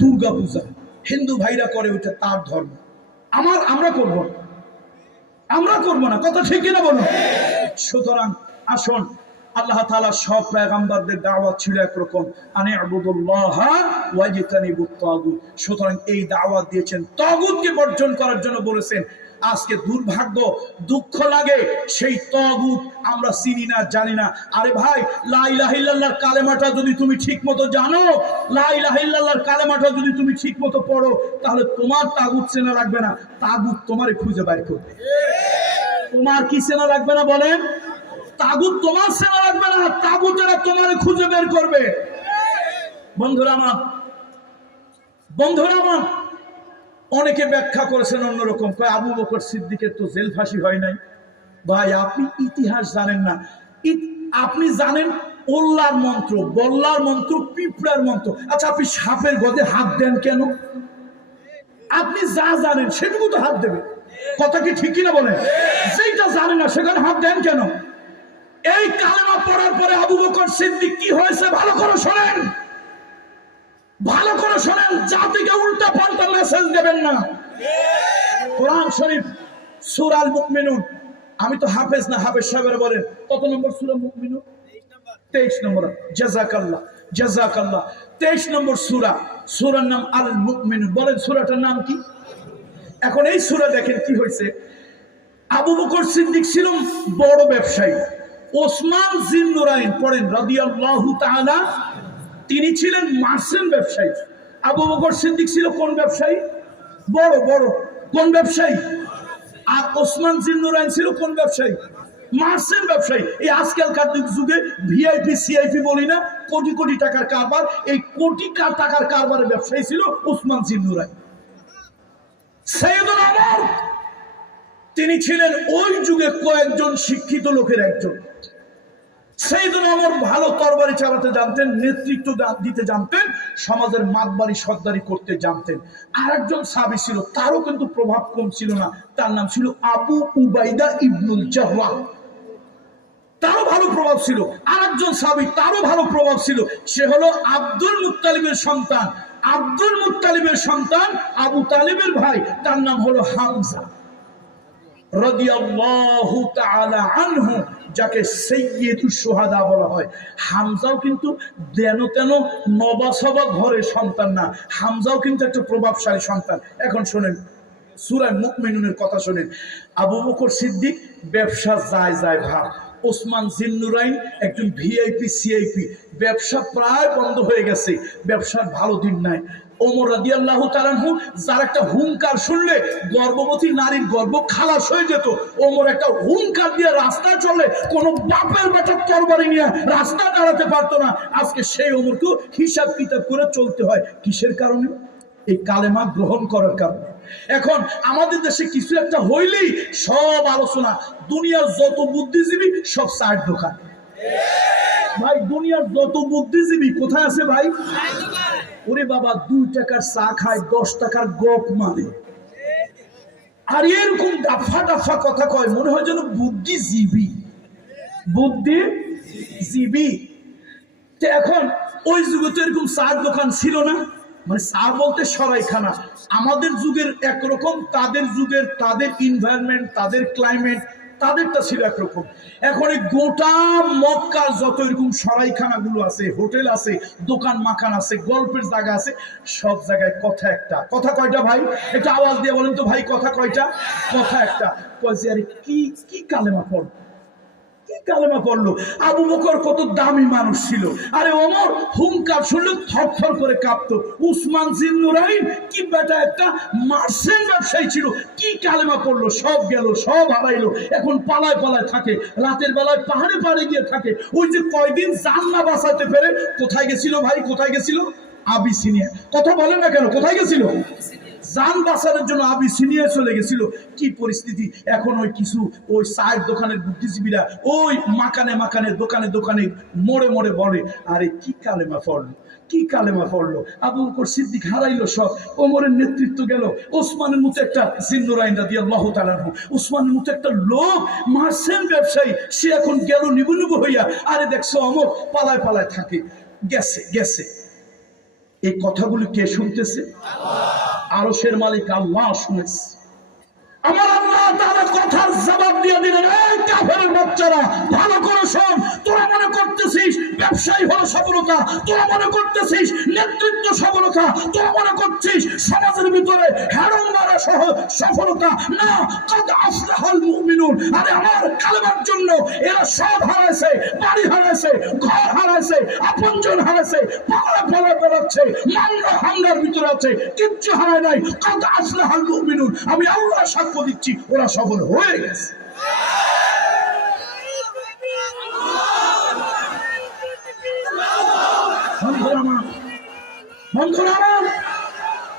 দুর্গা পূজা। হিন্দু ভাইরা করে ওইটা তার ধর্ম, আমরা করব না, আমরা করব না। কথা ঠিক কিনা বলুন? সুতরাং আসুন, আল্লাহ তাআলা সব পয়গম্বরদের দাওয়াত ছিল একরকম, আনি আবুদুল্লাহ ওয়াজতানিবুত তাগুত। সুতরাং এই দাওয়াত দিয়েছেন, তাগুতকে বর্জন করার জন্য বলেছেন। আজকে দুর্ভাগ্য, দুঃখ লাগে, সেই তাগুত আমরা চিনি না, জানি না। আরে ভাই, লা ইলাহা ইল্লাল্লাহর কালেমাটা যদি তুমি ঠিকমতো জানো, লা ইলাহা ইল্লাল্লাহর কালেমাটা যদি তুমি ঠিকমতো পড়ো, তাহলে তোমার তাগুত চেনা লাগবে না, তাগুত তোমারে খুঁজে বের করবে। তোমার কি চেনা লাগবে না বলেন? তাগুত তোমার চেনা লাগবে না, তাগুতেরা তোমারে খুঁজে বের করবে। বন্ধুরা আমার, অনেকে ব্যাখ্যা করেছেন অন্যরকম, কয় আবু বকর সিদ্দিকের তো জেল ফাঁসি হয় নাই। ভাই, আপনি ইতিহাস জানেন না। আপনি জানেন ওল্লার মন্ত্র, বল্লার মন্ত্র, পিঁপড়ার মন্ত্র। আচ্ছা, আপনি সাপের গদে হাত দেন কেন? আপনি যা জানেন সেটুকু তো হাত দেবে। কথা কি ঠিক কিনা বলেন? যেটা জানেন না সেখানে হাত দেন কেন? এই কালেমা পড়ার পরে আবু বকর সিদ্দিক কি হয়েছে ভালো করে শোনেন, ভালো করে শোনেন। জাতিকে উল্টা পাল্টা মেসেজ দেবেন না। কোরআন শরীফ সূরা আল মুমিনুন, আমি তো হাফেজ না, হাফেজ সাহেবেরা বলেন কত নম্বর সূরা মুমিনুন? 23 নম্বর। জাযাকাল্লাহ, জাযাকাল্লাহ। 23 নম্বর সূরা, সূরার নাম আল মুমিনুন। বলেন সূরাটার নাম কি? এখন এই সূরা দেখেন কি হয়েছে। আবু বকর সিদ্দিক ছিল বড় ব্যবসায়ী। ওসমান জিন্নুরাইন পড়েন রাদিয়াল্লাহু তাআলা, তিনি ছিলেন মার্চেন্ট ব্যবসায়ী। আবু বকর সিদ্দিক ছিল কোন ব্যবসায়ী? বড় বড়। কোন ব্যবসায়ী? আর ওসমান জিন্নুরাইন ছিল কোন ব্যবসায়ী? মার্চেন্ট ব্যবসায়ী। এই আজকালকার যুগে ভিআইপি সিআইপি বলি না, কোটি কোটি টাকার কারবার, এই কোটি টাকার কারবারের ব্যবসায়ী ছিল ওসমান জিন্নুরাইন। সাইয়েদুল আমর, তিনি ছিলেন ওই যুগে কয়েকজন শিক্ষিত লোকের একজন। সাইয়েদুল আমর ভালো তরবারি চালাতে জানতেন, নেতৃত্ব দিতে জানতেন, সমাজের মাতবাড়ি সর্দারি করতে জানতেন। আর একজন সাহাবী ছিল, তারও কিন্তু প্রভাব কম ছিল না, তার নাম ছিল আবু উবাইদা ইবনুল জাররাহ। তারও ভালো প্রভাব ছিল। আর একজন সাহাবী, তারও ভালো প্রভাব ছিল, সে হলো আব্দুল মুত্তালিবের সন্তান। আব্দুল মুত্তালিবের সন্তান আবু তালিবের ভাই, তার নাম হলো হামজা রাদিয়াল্লাহু তাআলা আনহু, যাকে সাইয়্যিদুশ শুহাদা বলা হয়। হামজাও কিন্তু দেন তেন নবাসবা ঘরের সন্তান না, হামজাও কিন্তু একটা প্রভাবশালী সন্তান। এখন শোনেন সূরা মুমিনুনের কথা শোনেন। আবু বকর সিদ্দিক ব্যবসা যায় ভাব, ওসমান জিন্নুরাইন একজন ভিআইপি সিআইপি, ব্যবসা প্রায় বন্ধ হয়ে গেছে, ব্যবসার ভালো দিন নাই। ওমর রাদিয়াল্লাহু তাআলা আনহু, যার একটা হুঙ্কার শুনলে গর্ভবতী নারীর গর্ভ খালাস হয়ে যেত, ওমর একটা হুঙ্কার দিয়ে রাস্তায় চলে, কোন বাপের বেটা তরবারি নিয়ে রাস্তা দাঁড়াতে পারতো না। আজকে সেই ওমরকে হিসাব কিতাব করে চলতে হয়। কিসের কারণে? এই কালেমা গ্রহণ করার কারণে। এখন আমাদের দেশে কিছু একটা হইলেই সব আলোচনা, দুনিয়ার যত বুদ্ধিজীবী সব চায়ের দোকান। ভাই, দুনিয়ার যত বুদ্ধিজীবী কোথায় আছে ভাই? ওরে বাবা, 2 টাকার চা খায়, 10 টাকার গপ মানে, আর এরকম ডাফা ডাফা কথা কয়, মনে হয় যেন বুদ্ধিজীবী। বুদ্ধিজীবী। এখন ওই যুগে তো এরকম চার দোকান ছিল না, মানে চা বলতে সরাইখানা। আমাদের যুগের একরকম, তাদের যুগের, তাদের এনভায়রনমেন্ট, তাদের ক্লাইমেট, তাদেরটা ছিল একরকম। এখন এই গোটা মক্কার যত এরকম সরাইখানাগুলো আছে, হোটেল আছে, দোকান মাখান আছে, গল্পের জায়গা আছে, সব জায়গায় কথা একটা। কথা কয়টা ভাই? একটা আওয়াজ দিয়ে বলেন তো ভাই, কথা কয়টা? কথা একটা। কয়েছে আরে কি কালেমা পড়, কি কালেমা পড়লো। আবু বকর কত দামি মানুষ ছিল, আরে ওমর হুঙ্কার শুনলে থরথর করে কাঁপতো। উসমান জিন্নুরাইন কি বেটা একটা মার্চেন্ট ব্যবসায়ী ছিল, কি কালেমা পড়লো, সব গেল, সব হারাইলো। এখন পালায় পালায় থাকে, রাতের বেলায় পাহাড়ে পাহাড়ে গিয়ে থাকে। ওই যে কয়দিন জান না বাঁচাতে পেরে কোথায় গেছিল ভাই? কোথায় গেছিল? আবিসিনিয়া। কথা বলেন না কেন? কোথায় গেছিল? জান বাঁচানোর জন্য আবিসিনিয়া চলে গেছিল। কি পরিস্থিতি এখন! ওই কিছু ওই চায়ের দোকানের বুদ্ধিজীবীরা ওই মাকানে মাকানে, দোকানে দোকানে, মোড়ে মোড়ে বলে, আরে কি কালেমা পড়লো, কি কালেমা পড়লো, আবু বকর সিদ্দিক হারাইলো সব, ওমরের নেতৃত্ব গেল, ওসমানের মতো একটা জিন্নুরাইন রাদিয়াল্লাহু তাআলা আনহু, ওসমানের মতো একটা লোক মার্চেন্ট ব্যবসায়ী, সে এখন গেল নিবু নিবু হইয়া, আরে দেখছো অমর পালায় পালায় থাকে, গেছে গেছে। এই কথাগুলি কে শুনতেছে? আরশের মালিক আল্লাহ শুনেছে। আমার আল্লাহ তাআলা কথার জবাব দিয়ে দিলেন, এই কাফেরের বাচ্চারা ভালো করে শোন, তোরা মনে করতেছিস ব্যবসায়ী হলো সফলতা, তোরা মনে করতেছিস নেতৃত্ব সফলতা, তোরা মনে করছিস সমাজের ভিতরে হেরম মারা সহ সফলতা, না, কদ আফলাহাল মুমিনুন। আরে আমার কালেমার জন্য এরা সব হারাইছে, বাড়ি হারাইছে, ঘর হারাইছে, আপনজন হারাইছে, পাগলা পালা বেড়াচ্ছে, মামলা হামলার ভিতরে আছে, কিচ্ছু হারায় নাই। কদ আফলাহাল মুমিনুন, আমি আল্লাহ সাক্ষ্য দিচ্ছি ওরা সফল হয়ে গেছে।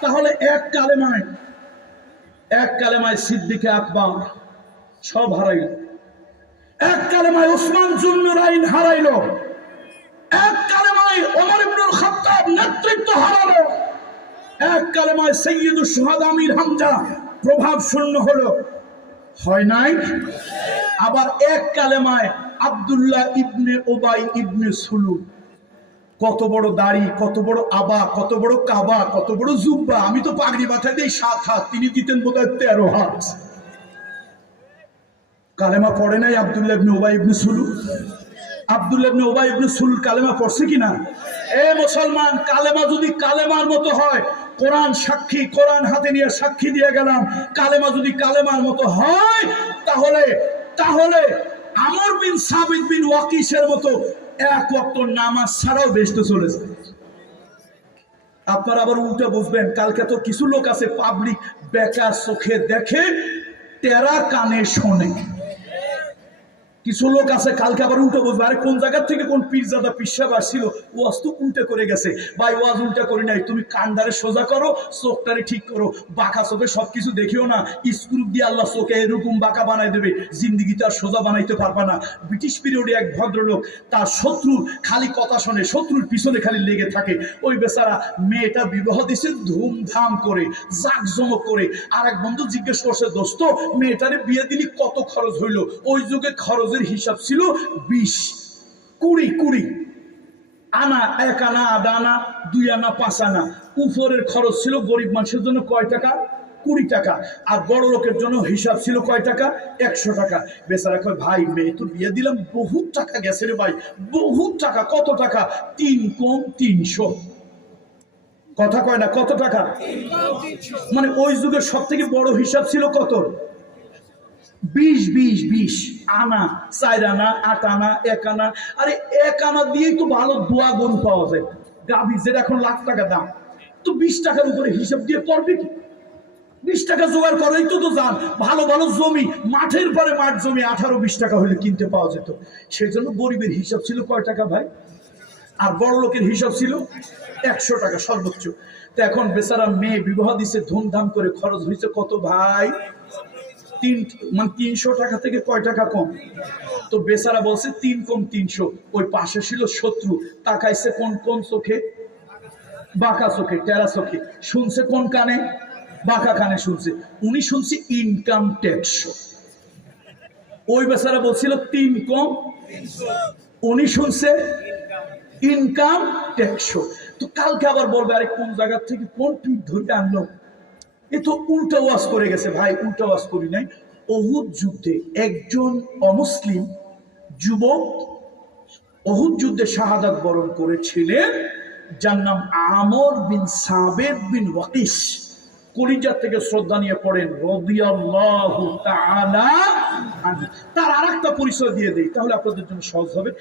তাহলে এক কালেমায় সিদ্দিকে আকবর সব হারাইল, এক কালেমায় ওসমান জুন্নুরাইন হারাইল, এক কালেমায় ওমর ইবনুল খাত্তাব নেতৃত্ব হারালো, এক কালেমায় সাইয়্যিদুশ শুহাদা আমির হামজা প্রভাব শূন্য হলো, হয় নাই? আবার এক কালেমায় আব্দুল্লাহ ইবনে উবাই ইবনে সুলুল, কত বড় দাড়ি, কত বড় আবা, কত বড় কাবা, কত বড় জুব্বা, আমি তো পাগড়ি মাথায় দিই 7 হাত, তিনি দিতেন বোধহয় 13 হাত। কালেমা পড়ে নাই আব্দুল্লাহ ইবনে উবাই ইবনে সুলুল? আব্দুল্লাহ ইবনে উবাই ইবনে সুলুল কালেমা পড়ছে কিনা? এ মুসলমান, কালেমা যদি কালেমার মতো হয়, কোরআন সাক্ষী, কোরআন হাতে নিয়ে সাক্ষী দিয়ে গেলাম, কালেমা যদি কালেমার মতো হয়, তাহলে তাহলে আমর বিন সাবিত বিন ওয়াকিসের মতো এক ওয়াক্ত নামাজ ছাড়াও বেহেশতে চলেছে। আপনারা আবার উল্টা বুঝবেন, কালকে তো কিছু লোক আছে পাবলিক বেকার চোখে দেখে, টেরা কানে শোনে। কিছু লোক আছে কালকে আবার উল্টো বুঝবে, আরে কোন জায়গা থেকে কোন পীরজাদা পিসাব আসছিল, ওয়াজ তো উল্টা করে গেছে। ভাই ওয়াজ উল্টা করি নাই, তুমি কান্দারে সোজা করো, চোখটারে ঠিক করো, বাঁকা চোখে সবকিছু দেখিও না। স্ক্রু দিয়ে আল্লাহ চোখে এরকম বাঁকা বানাই দেবে, জিন্দিগিতে আর সোজা বানাইতে পারবা না। ব্রিটিশ পিরিয়ডে এক ভদ্রলোক তার শত্রুর খালি কথা শোনে, শত্রুর পিছনে খালি লেগে থাকে। ওই বেচারা মেয়েটা বিবাহ দিয়েছে ধুমধাম করে, জাঁকজমক করে। আর এক বন্ধু জিজ্ঞেস করছে, দোস্ত মেয়েটারে বিয়ে দিলি কত খরচ হইল? ওই যুগে খরচের হিসাব ছিল 20 আনা, 1 আনা, আধা আনা, 2 আনা, 5 আনা। উপরের খরচ ছিল গরিব মানুষের জন্য কয় টাকা? 20 টাকা। আর বড় লোকের জন্য হিসাব ছিল কয় টাকা? 100 টাকা। বেচারা কয়, ভাই মেয়ে তো বিয়ে দিলাম, বহুত টাকা গেছে রে ভাই, বহুত টাকা। কত টাকা? 3 কম 300। কথা কয় না, কত টাকা? মানে ওই যুগের সব থেকে বড় হিসাব ছিল কত? 20 আনা, 4 আনা, 8 আনা, 1 আনা। আরে 1 আনা দিয়েই তো ভালো দোয়া গরু পাওয়া যায়, গাভী, যেটা এখন লাখ টাকা দাম। তো 20 টাকার উপরে হিসাব দিয়ে পড়বে কি? 20 টাকা জোগাড় করেই তো যান। ভালো ভালো জমি, মাঠের পরে মাঠ জমি 18-20 টাকা হলে কিনতে পাওয়া যেত। সেই জন্য গরিবের হিসাব ছিল কয় টাকা ভাই? আর বড় লোকের হিসাব ছিল 100 টাকা সর্বোচ্চ। তো এখন বেচারা মেয়ে বিবাহ দিছে ধুমধাম করে, খরচ হয়েছে কত ভাই? 300 টাকা থেকে কয় টাকা কম? তো বেচারা বলছে 3 কম 300। ওই পাশে ছিল শত্রু, তাকাইছে কোন কোন চোখে? বাঁকা চোখে, টেরা চোখে। শুনছে কোন কানে? বাঁকা কানে শুনছে। উনি শুনছে ইনকাম ট্যাক্স। ওই বেচারা বলছিল 3 কম 300, উনি শুনছে ইনকাম ট্যাক্স। তো কালকে আবার বলবে, আরে কোন জায়গা থেকে কোন পিঠ ধরে আনলো? এ তো উল্টা ওয়াজ করে গেছে। ভাই উল্টা ওয়াজ করি নাই। উহুদ যুদ্ধে একজন অমুসলিম যুবক উহুদ যুদ্ধে শাহাদাত বরণ করেছিলেন, যার নাম আমর বিন সাবিত বিন ওয়াকিস। কলিজা থেকে শ্রদ্ধা নিয়ে পড়েন রাদিয়াল্লাহু তাআলা আনহু। তার আরেকটা পরিচয় দিয়ে দেই, তাহলে আপনাদের জন্য সহজ হবে।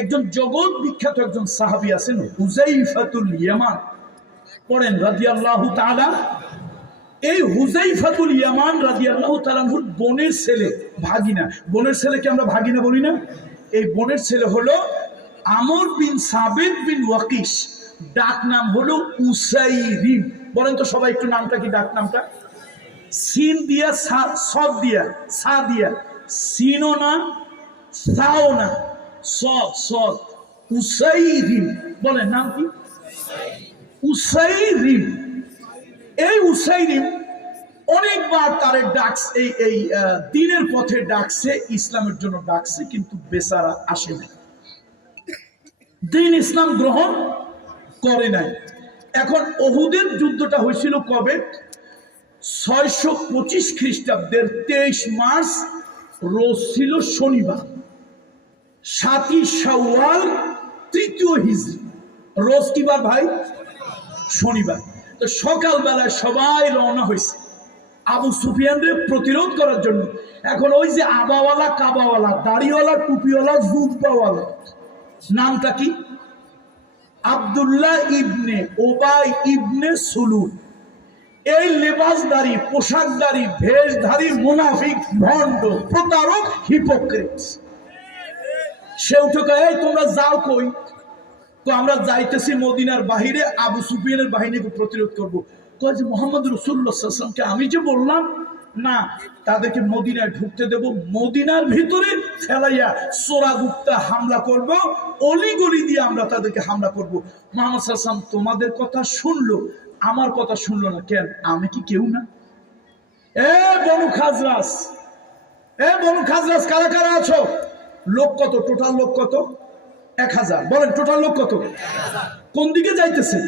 একজন জগৎ বিখ্যাত একজন সাহাবী আছেন, হুযাইফাতুল ইয়ামান। পড়েন রাদিয়াল্লাহু তাআলা। এই হুযাইফাতুল ইয়ামান রাদিয়াল্লাহু তাআলা আনহুর বোনের ছেলে, ভাগিনা। বোনের ছেলেকে আমরা ভাগিনা বলি না? এই বোনের ছেলে হলো আমর বিন সাবিত বিন ওয়াকিস। ডাক নাম হলো উসাইরিন। বলেন তো সবাই একটু নামটা কি? ডাক নামটা সিন দিয়া, সদ দিয়া, সা দিয়া, সিনও না, সাও না, সদ, উসাইরিন। বলেন নাম কি? উসাইরিম। এই উসাইরিম অনেকবার তারে ডাকছে, এই দ্বীনের পথে ডাকছে, ইসলামের জন্য ডাকছে, কিন্তু বেচারা আসে নাই, দ্বীন ইসলাম গ্রহণ করে নাই। এখন উহুদের যুদ্ধটা হয়েছিল কবে? 625 খ্রিস্টাব্দের 23 মার্চ, রোজ ছিল শনিবার, 7ই শাওয়াল, 3য় হিজরি। রোজ কি বার ভাই? শনিবার। তো সকালবেলায় সবাই রওনা হয়েছে আবু সুফিয়ানকে প্রতিরোধ করার জন্য। এখন ওই যে আবাওয়ালা, কাবাওয়ালা, দাড়িওয়ালা, টুপিওয়ালা, জুব্বাওয়ালা, নামটা কি? আব্দুল্লাহ ইবনে ওবাই ইবনে সুলুল। এই লেবাসদারি, পোশাকদারি, ভেষধারী মুনাফিক, ভণ্ড, প্রতারক, হিপোক্রেট, সে উঠে কয়, এই তোমরা যাও কই? তো আমরা যাইতেছি মদিনার বাহিরে, আবু সুফিয়ানের বাহিনীকে প্রতিরোধ করব। কয় যে মোহাম্মদ রাসূলুল্লাহ সাল্লাল্লাহু আলাইহি ওয়াসাল্লামকে আমি যে বললাম না, তাদেরকে মদিনায় ঢুকতে দেব, মদিনার ভিতরে ফেলাইয়া চোরাগুপ্তা হামলা করব, অলিগলি দিয়ে আমরা তাদেরকে হামলা করব। মুহাম্মদ সাল্লাল্লাহু আলাইহি ওয়াসাল্লাম তোমাদের কথা শুনলো, আমার কথা শুনলো না কেন? আমি কি কেউ না? এ বনু খাজরাজ, এ বনু খাজরাজ, কারা কারা আছো? লোক কত? টোটাল লোক কত? 1000। বলেন টোটাল লোক কত? কোন দিকে যাইতেছে?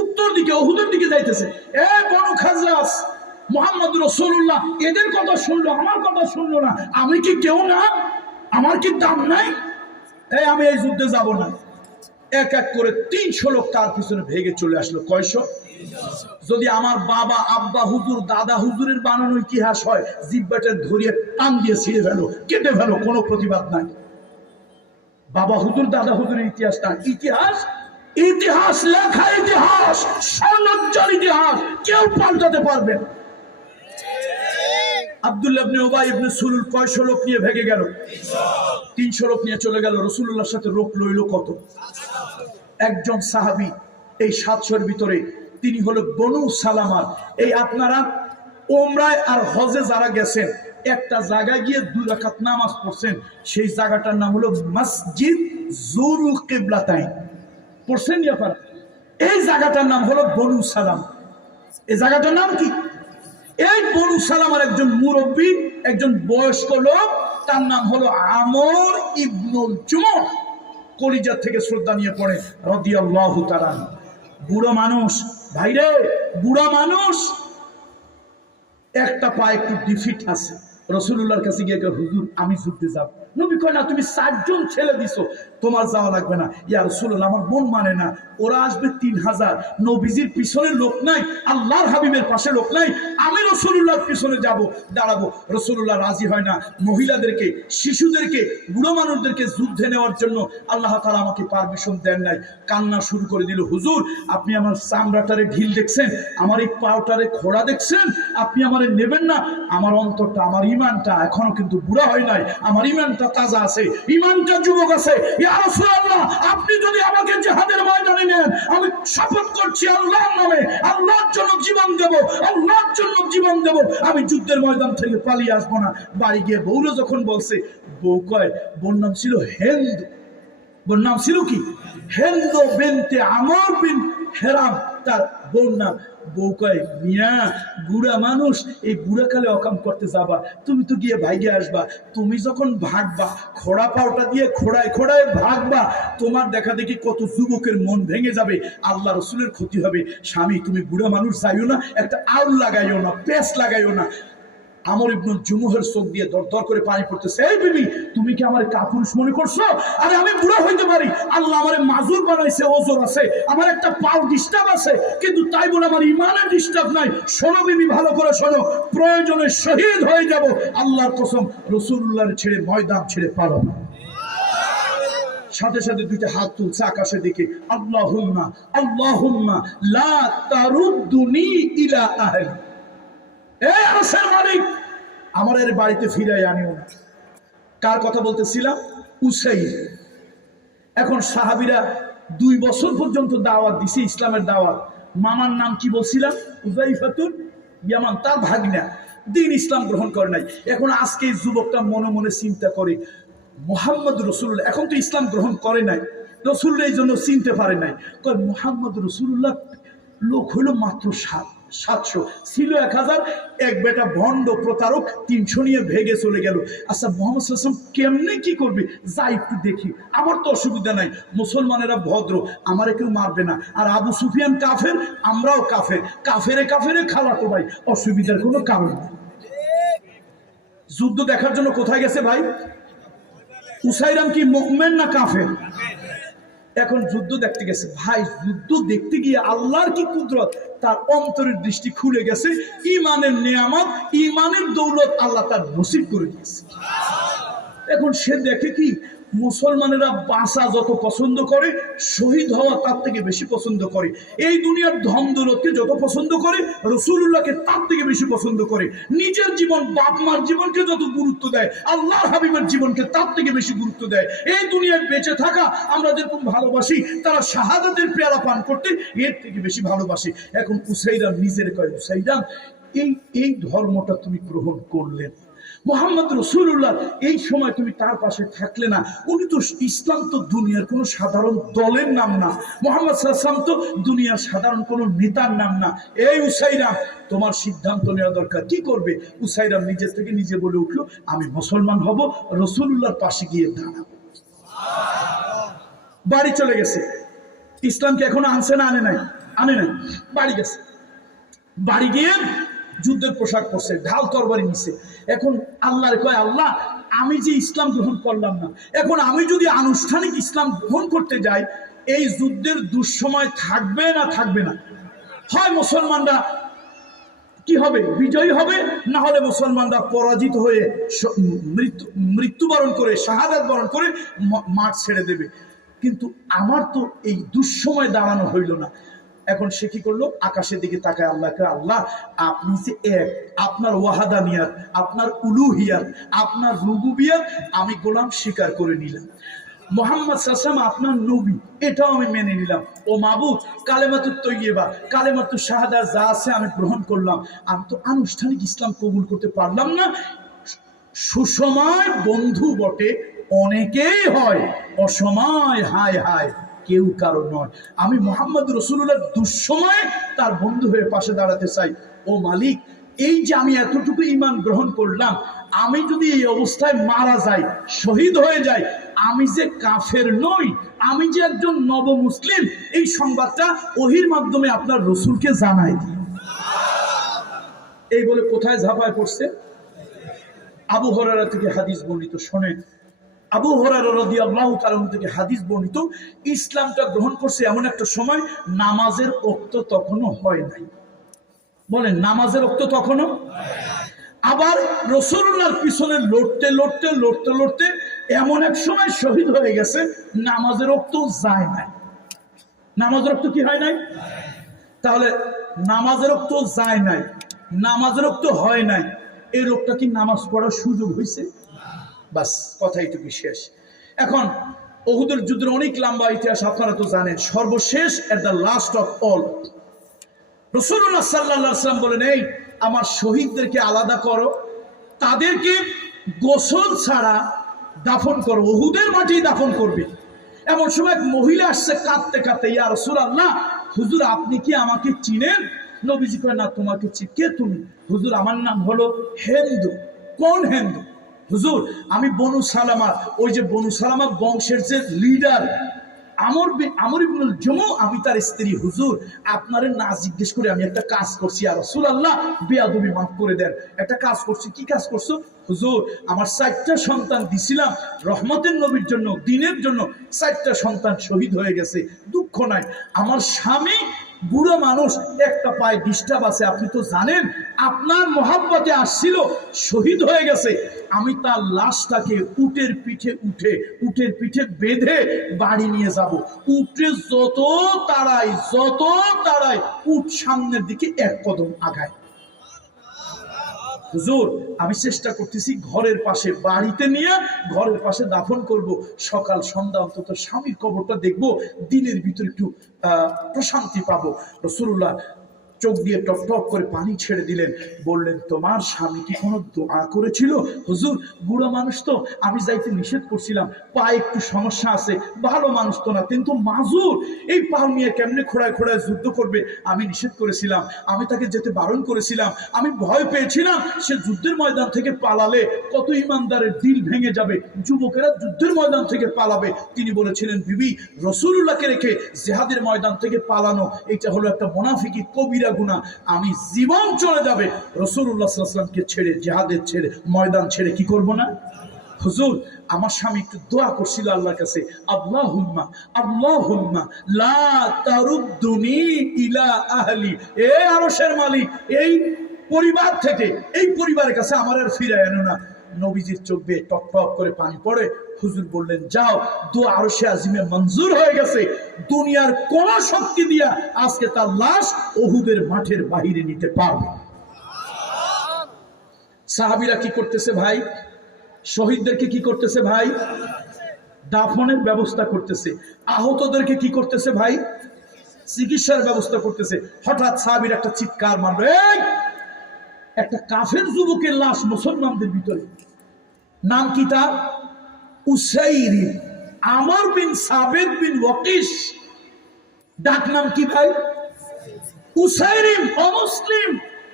উত্তর দিকে, উহুদের দিকে যাইতেছে। এ বনু খাজরাজ, মুহাম্মদ রাসূলুল্লাহ এদের কথা শুনলো, আমার কথা শুনলো না, আমি কি কেউ না? আমার কি দাম নাই? এই আমি এই যুদ্ধে যাব না। এক এক করে 300 লোক তার পিছনে ভেগে চলে আসলো। কয়শো? যদি আমার বাবা, আব্বা হুজুর, দাদা হুজুরের বানানো ইতিহাস হয়, জিব্বাটা ধরিয়ে টান দিয়ে ছিঁড়ে ফেলো, কেটে ফেলো, কোনো প্রতিবাদ নাই। বাবা হুজুর, দাদা হুজুরের ইতিহাসটা ইতিহাস, ইতিহাস লেখা ইতিহাস, স্বর্ণোজ্জ্বল ইতিহাস, কেউ পাল্টাতে পারবে না। আব্দুল্লাহ ইবনে উবাই ইবনে সুলুল কয়শো লোক নিয়ে ভেগে গেল? 300 লোক নিয়ে চলে গেল। রাসূলুল্লাহর সাথে লোক লইল কত? একজন সাহাবী। এই 700-এর ভিতরে তিনি হলো বনু সালামার। এই আপনারা ওমরায় আর হজে যারা গেছেন, একটা জায়গায় গিয়ে 2 রাকাত নামাজ পড়ছেন, সেই জায়গাটার নাম হলো মসজিদ জুল কিবলাতাইন। পড়ছেন নি আপনারা? এই জায়গাটার নাম হলো বনু সালাম। এই জায়গাটার নাম কি? এই বনু সালামার একজন মুরব্বী, একজন বয়স্ক লোক, তার নাম হলো আমর ইবনুল জুমুহ। কলিজা থেকে শ্রদ্ধা নিয়ে পড়ে রাদিয়াল্লাহু তাআলা। বুড়ো মানুষ ভাইরে, বুড়া মানুষ, একটা পা একটু ডিফিট আছে। রাসূলুল্লাহর কাছে গিয়ে হুজুর আমি যুদ্ধে যাব। নবী কয় না, তুমি 4 জন ছেলে দিছো, তোমার যাওয়া লাগবে না। ইয়া রাসূলুল্লাহ আমার মন মানে না, ওরা আসবে 3000, নবীজির পিছনে লোক নাই, আল্লাহর হাবিবের পাশে লোক নাই, আমি রাসূলুল্লাহর পিছনে যাব, দাঁড়াবো। রাসূলুল্লাহ রাজি হয় না। মহিলাদেরকে, শিশুদেরকে, বুড়ো মানুষদেরকে যুদ্ধে নেওয়ার জন্য আল্লাহ তাআলা আমাকে পারমিশন দেন নাই। কান্না শুরু করে দিল, হুজুর আপনি আমার চামড়াটারে ঢিল দেখছেন, আমার এই পাউটারে খোড়া দেখছেন, আপনি আমারে নেবেন না? আমার অন্তরটা, আমার ইমানটা এখনো কিন্তু বুড়া হয় নাই, আমার ইমানটা তাজা আছে, ইমানটা যুবক আছে। ইয়া রাসূলুল্লাহ আপনি যদি আমাকে জিহাদের ময়দানে নেন, আমি শপথ করছি আল্লাহর নামে, আল্লাহর জন্য জীবন দেব, আল্লাহর জন্য জীবন দেব, আমি যুদ্ধের ময়দান থেকে পালিয়ে আসবো না। বাড়ি গিয়ে বউরে যখন বলছে, বউ কয়, বোন নাম ছিল হেন্দ। বোন নাম ছিল কি? হেন্দ বিনতে আমর বিন হেরাম তার বোন নাম। বউ কয়, মিয়া বুড়া মানুষ, এই বুড়া কালে অকাম করতে যাবা, তুমি তো গিয়ে ভাইগে আসবা। তুমি যখন ভাগবা, খোড়া পাউটা দিয়ে খোড়ায় খোড়ায় ভাগবা, তোমার দেখা দেখি কত যুবকের মন ভেঙে যাবে, আল্লাহ রসুলের ক্ষতি হবে। স্বামী তুমি বুড়া মানুষ যাইও না, একটা আউল লাগাইও না, পেঁচ লাগাইও না। আমর ইবনুল জুমুহের চোখ দিয়ে দরদর করে পানি পড়তেছে। এই বিবি তুমি কি আমার কাপুরুষ মনে করছো? আরে আমি বুড়া হইতে পারি, আল্লাহ আমারে মাজুর বানাইছে, ওজোর আছে, আমার একটা পাও ডিস্টার্ব আছে, কিন্তু তাই বলে আমার ইমানের ডিস্টার্ব নাই। শোনো বিবি, ভালো করে শোনো, প্রয়োজনে শহীদ হয়ে যাব, আল্লাহর কসম রাসূলুল্লাহর ছেড়ে ময়দান ছেড়ে পারো না। সাথে সাথে 2টা হাত তুলছে আকাশের দিকে, আল্লাহুম্মা আল্লাহুম্মা লা তারুদ্দুনি ইলা আহলি। এই আরশের মালিক, আমার এর বাড়িতে ফিরাই আনিও না। কার কথা বলতেছিলাম? উসাইর। এখন সাহাবীরা 2 বছর পর্যন্ত দাওয়াত দিছে, ইসলামের দাওয়াত। মামার নাম কি বলছিলাম? হুযাইফাতুল ইয়ামান, তার ভাগনা, দ্বীন ইসলাম গ্রহণ করে নাই। এখন আজকে এই যুবকটা মনে মনে চিন্তা করে, মুহাম্মদ রাসূলুল্লাহ এখন তো ইসলাম গ্রহণ করে নাই, রসুল এই জন্য চিনতে পারে নাই। কয় মুহাম্মদ রসুল্লাহ লোক হইল মাত্র 700, ছিল 1000, এক বেটা ভণ্ড প্রতারক 300 নিয়ে ভেগে চলে গেল। আচ্ছা মুহাম্মদ সাল্লাল্লাহু আলাইহি ওয়াসাল্লাম কেমনে কি করবে, যাই একটু দেখি, আমার তো অসুবিধা নাই, মুসলমানেরা ভদ্র, আমার কেউ মারবে না, আর আবু সুফিয়ান কাফের, আমরাও কাফের, কাফেরে খালাতো ভাই, অসুবিধার কোনো কারণ নেই। যুদ্ধ দেখার জন্য কোথায় গেছে ভাই? উসাইরাম কি মুমিন না কাফের? এখন যুদ্ধ দেখতে গেছে ভাই। যুদ্ধ দেখতে গিয়ে আল্লাহর কি কুদরত, তার অন্তরের দৃষ্টি খুলে গেছে, ইমানের নিয়ামত, ইমানের দৌলত আল্লাহ তার নসিব করে দিয়েছে। এখন সে দেখে কি মুসলমানেরা বাঁচা যত পছন্দ করে, শহীদ হওয়া তার থেকে বেশি পছন্দ করে, এই দুনিয়ার ধন দৌলতকে যত পছন্দ করে, রাসূলুল্লাহকে তার থেকে বেশি পছন্দ করে, নিজের জীবন, বাপ মার জীবনকে যত গুরুত্ব দেয়, আল্লাহর হাবিবের জীবনকে তার থেকে বেশি গুরুত্ব দেয়। এই দুনিয়ায় বেঁচে থাকা আমরা যেরকম ভালোবাসি, তারা শাহাদাতের পেয়ালা পান করতে এর থেকে বেশি ভালোবাসে। এখন উসাইরাম নিজের কয়, উসাইরাম এই ধর্মটা তুমি গ্রহণ করলেন, মুহাম্মদ রাসূলুল্লাহ এই সময় তুমি তার পাশে থাকলে না, উনি তো ইসলাম তো দুনিয়ার কোনো সাধারণ দলের নাম না, মুহাম্মদ সাল্লাল্লাহু আলাইহি ওয়াসাল্লাম তো দুনিয়ার সাধারণ কোনো নেতার নাম না। এই উসাইরাম, তোমার সিদ্ধান্ত নেওয়া দরকার, কি করবে? উসাইরাম নিজের থেকে নিজে বলে উঠলো, আমি মুসলমান হব, রাসূলুল্লাহর পাশে গিয়ে দাঁড়াবো। বাড়ি চলে গেছে। ইসলামকে এখনো আনছে না? আনে নাই। বাড়ি গেছে, বাড়ি গিয়ে যুদ্ধের পোশাক পরছে, ঢাল তরবারি নিছে। এখন আল্লাহর কয়, আল্লাহ আমি যে ইসলাম গ্রহণ করলাম না, এখন আমি যদি আনুষ্ঠানিক ইসলাম গ্রহণ করতে যাই, এই যুদ্ধের দুঃসময় থাকবে না থাকবে না? হয় মুসলমানরা কি হবে, বিজয়ী হবে, না হলে মুসলমানরা পরাজিত হয়ে মৃত্যুবরণ করে, শাহাদাত বরণ করে মাঠ ছেড়ে দেবে। কিন্তু আমার তো এই দুঃসময় দাঁড়ানো হইল না। এখন সে কি করলো, আকাশের দিকে তাকায় আল্লাহকে, আল্লাহ আপনি যে এক, আপনার ওয়াহাদানিয়াত, আপনার উলুহিয়াত, আপনার রুবুবিয়াত আমি গোলাম স্বীকার করে নিলাম, মুহাম্মদ সাল্লাল্লাহু আলাইহি ওয়াসাল্লাম আপনার নবী, এটাও আমি মেনে নিলাম। ও মাবুদ, কালেমাতুত তাইয়্যিবা, কালেমাতুশ শাহাদাত যা আছে আমি গ্রহণ করলাম। আমি তো আনুষ্ঠানিক ইসলাম কবুল করতে পারলাম না। সুসময় বন্ধু বটে অনেকেই হয়, অসময় হায় হায় কেউ কারো নয়। আমি মুহাম্মদ রাসূলুল্লাহর দুঃসময়ে তার বন্ধু হয়ে পাশে দাঁড়াতে চাই। ও মালিক, এই যে আমি এতটুকু ঈমান গ্রহণ করলাম, আমি যদি এই অবস্থায় মারা যাই, শহীদ হয়ে যাই, আমি যে কাফের নই, আমি যে একজন নব মুসলিম, এই সংবাদটা ওহীর মাধ্যমে আপনার রাসূলকে জানাই দিই। এই বলে কোথায় ঝাঁপায় পড়ছে? আবু হুরায়রা থেকে হাদিস বর্ণিত, শোনেন। আবু হুরায়রা রাদিয়াল্লাহু তাআলা থেকে হাদিস বর্ণিত, ইসলামটা গ্রহণ করছে এমন একটা সময়, নামাজের ওয়াক্ত তখনও হয় নাই। বলেন, নামাজের ওয়াক্ত তখনও? আবার রাসূলুল্লাহর পিছনে লড়তে এমন এক সময় শহীদ হয়ে গেছে, নামাজের ওয়াক্ত যায় নাই। নামাজের ওয়াক্ত কি হয় নাই? তাহলে নামাজের ওয়াক্ত যায় নাই, নামাজের ওয়াক্ত হয় নাই, এই লোকটা কি নামাজ পড়ার সুযোগ হয়েছে? বাস, কথা এইটুকু শেষ। এখন উহুদের যুদ্ধের অনেক লম্বা ইতিহাস আপনারা তো জানেন। সর্বশেষ, at the last of all, রাসূলুল্লাহ সাল্লাল্লাহু আলাইহি ওয়াসাল্লাম বলেন, এই আমার শহীদদেরকে আলাদা করো, তাদেরকে গোসল ছাড়া দাফন করো, উহুদের মাটি দাফন করবে। এমন সময় এক মহিলা আসছে কাঁদতে কাঁদতে, ইয়া রাসূলুল্লাহ, হুজুর আপনি কি আমাকে চিনেন? নবীজি কয়, না তোমাকে কে তুমি? হুজুর আমার নাম হলো হিন্দু। কোন হিন্দু? হুজুর আমি বনু সালামা, ওই যে বনু সালামা বংশের যে লিডার আমর ইবনুল জুমু, আমি তার স্ত্রী। হুজুর আপনারে না জিজ্ঞেস করে আমি একটা কাজ করছি, আর রাসূলুল্লাহ বেয়াদবি মাফ করে দেন, একটা কাজ করছি। কি কাজ করছো? হুজুর আমার 4টা সন্তান দিছিলাম রহমতের নবীর জন্য, দ্বীনের জন্য, 4টা সন্তান শহীদ হয়ে গেছে। দুঃখ নাই, আমার স্বামী বুড়ো মানুষ, একটা পায়ে ডিস্টার্ব আছে, আপনি তো জানেন, আপনার মহব্বতে আসছিল, শহীদ হয়ে গেছে। আমি তার লাশটাকে উটের পিঠে বেঁধে বাড়ি নিয়ে যাব। উটে যত তাড়াই উট সামনের দিকে এক কদম আগায়। হুজুর আমি চেষ্টা করতেছি ঘরের পাশে, বাড়িতে নিয়ে ঘরের পাশে দাফন করব, সকাল সন্ধ্যা অন্তত স্বামীর কবরটা দেখবো, দিনের ভিতরে একটু প্রশান্তি পাবো। রাসূলুল্লাহ চোখ দিয়ে টপ টপ করে পানি ছেড়ে দিলেন, বললেন তোমার স্বামী কি কোনো দোয়া করেছিল? হুজুর বুড়া মানুষ তো, আমি যাইতে নিষেধ করছিলাম, পায়ে একটু সমস্যা আছে, ভালো মানুষ তো না, কিন্তু মাজুর, এই পাও নিয়ে কেমনে খোড়ায় খোড়ায় যুদ্ধ করবে, আমি নিষেধ করেছিলাম, আমি তাকে যেতে বারণ করেছিলাম, আমি ভয় পেয়েছিলাম সে যুদ্ধের ময়দান থেকে পালালে কত ইমানদারের দিল ভেঙে যাবে, যুবকেরা যুদ্ধের ময়দান থেকে পালাবে। তিনি বলেছিলেন বিবি, রাসূলুল্লাহকে রেখে জিহাদের ময়দান থেকে পালানো এটা হলো একটা মুনাফিকি কবিরা গুনাহ, আমি জীবন চলে যাবে রাসূলুল্লাহ সাল্লাল্লাহু আলাইহি ওয়াসাল্লামকে ছেড়ে, জিহাদের ছেড়ে, ময়দান ছেড়ে কি করব না? হুজুর আমার স্বামী একটু দোয়া করছিল আল্লাহর কাছে, আল্লাহুম্মা আল্লাহুম্মা লা তারুদ্দুনি ইলা আহলি, এ আরশের মালিক, এই পরিবার থেকে, এই পরিবারের কাছে আমার আর ফিরায় আনো না। নবীজির চোখ দিয়ে টপ টপ করে পানি পড়ে। হুজুর বললেন যাও, দোয়া আরশে আজিমে মঞ্জুর হয়ে গেছে, দুনিয়ার কোন শক্তি দিয়া আজকে তার লাশ উহুদের মাঠের বাহিরে নিতে পারবে। সাহাবীরা কি করতেছে ভাই? শহীদদেরকে কি করতেছে ভাই? দাফনের ব্যবস্থা করতেছে। আহতদেরকে কি করতেছে ভাই? চিকিৎসার ব্যবস্থা করতেছে। হঠাৎ সাহাবীর একটা চিৎকার মারল, এই একটা কাফের যুবকের লাশ মুসলমানদের ভিতরে। নাম কি তার? উসাইরিম আমর বিন সাবিত বিন ওয়াকিস। ডাক নাম কি ভাই? উসাইরিম, অমুসলিম।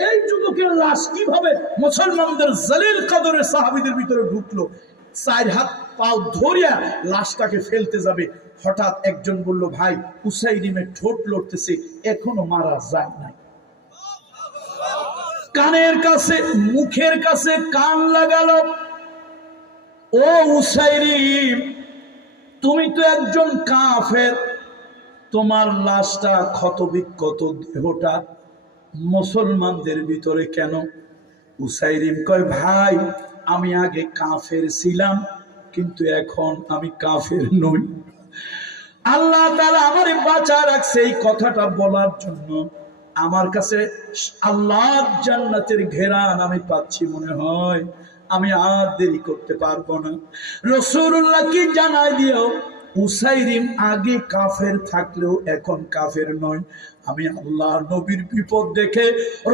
এই যুবকের লাশ কিভাবে মুসলমানদের জলিল কদরের সাহাবীদের ভিতরে ঢুকলো? চার হাত পাও ধরিয়া লাশটাকে ফেলতে যাবে, হঠাৎ একজন বলল, ভাই উসাইরিমের ঠোঁট লড়তেছে, এখনো মারা যায় নাই। কানের কাছে, মুখের কাছে কান লাগালো, ও উসাইরিম তুমি তো একজন কাফের, তোমার লাশটা ক্ষতবিক্ষত দেহটা মুসলমানদের ভিতরে কেন? উসাইরিম কয়, ভাই আমি আগে কাফের ছিলাম, কিন্তু এখন আমি কাফের নই। আল্লাহ তাআলা আমারে বাঁচা রাখছে এই কথাটা বলার জন্য। আমার কাছে আল্লাহর জান্নাতের ঘেরান আমি পাচ্ছি, মনে হয় আমি আর দেরি করতে পারবো না। রাসূলুল্লাহ কি জানাই দিও, উসাইরিম আগে কাফের থাকলেও এখন কাফের নয়। আমি আল্লাহর নবীর বিপদ দেখে,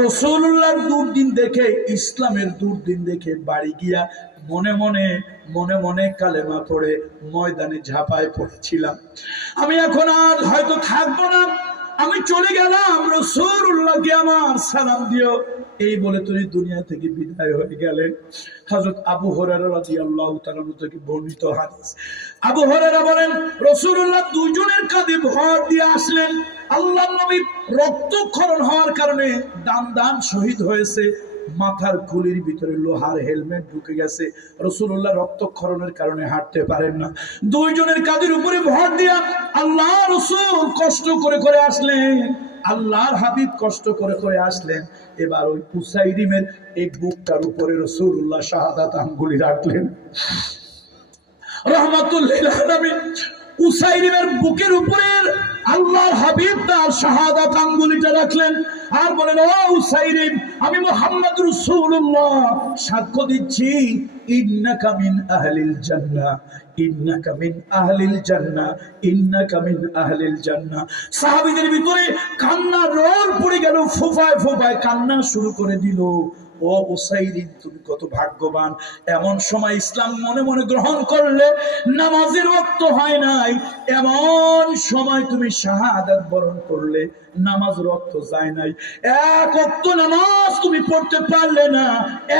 রাসূলুল্লাহর দুর্দিন দেখে, ইসলামের দুর্দিন দেখে বাড়ি গিয়া মনে মনে কালেমা পড়ে ময়দানে ঝাঁপায় পড়েছিলাম। আমি এখন আর হয়তো থাকবো না, আমি চলে গেলাম, রাসূলুল্লাহকে আমার সালাম দিও, এই বলে তিনি দুনিয়া থেকে বিদায় হয়ে গেলেন। হযরত আবু হুরায়রা রাদিয়াল্লাহু তাআলা থেকে বর্ণিত হাদিস। আবু হুরায়রা বলেন, রাসূলুল্লাহ দুইজনের কাঁধে ভর দিয়ে আসলেন। আল্লাহর নবী রক্তক্ষরণ হওয়ার কারণে দান শহীদ হয়েছে, মাথার খুলির ভিতরে লোহার হেলমেট ঢুকে গেছে, রাসূলুল্লাহ রক্তক্ষরণের কারণে হাঁটতে পারেন না। দুইজনের কাঁধের উপরে ভর দিয়া আল্লাহ রাসূল কষ্ট করে করে আসলেন, আল্লাহর হাবিব কষ্ট করে করে আসলেন। এবার ওই উসাইরিমের এই বুকটার উপরে রাসূলুল্লাহ শাহাদাত আঙ্গুলি রাখলেন। রাহমাতুল লিল আলামিন উসাইরিমের বুকের উপরে আল্লাহর হাবিব তার শাহাদাত আঙ্গুলিটা রাখলেন আর বলেন, ও উসাইরিম, আমি মুহাম্মদ রাসূলুল্লাহ সাক্ষ্য দিচ্ছি, ইন্নাকা মিন আহলিল জান্নাহ, ইন্নাকা মিন আহলিল জান্নাহ, ইন্নাকা মিন আহলিল জান্নাহ। সাহাবীদের ভিতরে কান্নার রোল পড়ে গেল, ফোঁপায় ফোঁপায় কান্না শুরু করে দিল। ও উসাইরিম, তুমি কত ভাগ্যবান, এমন সময় ইসলাম মনে মনে গ্রহণ করলে, নামাজের ওয়াক্ত হয় নাই, এমন সময় তুমি শাহাদাত বরণ করলে, নামাজের ওয়াক্ত যায় নাই, এক ওয়াক্ত নামাজ তুমি পড়তে পারলে না,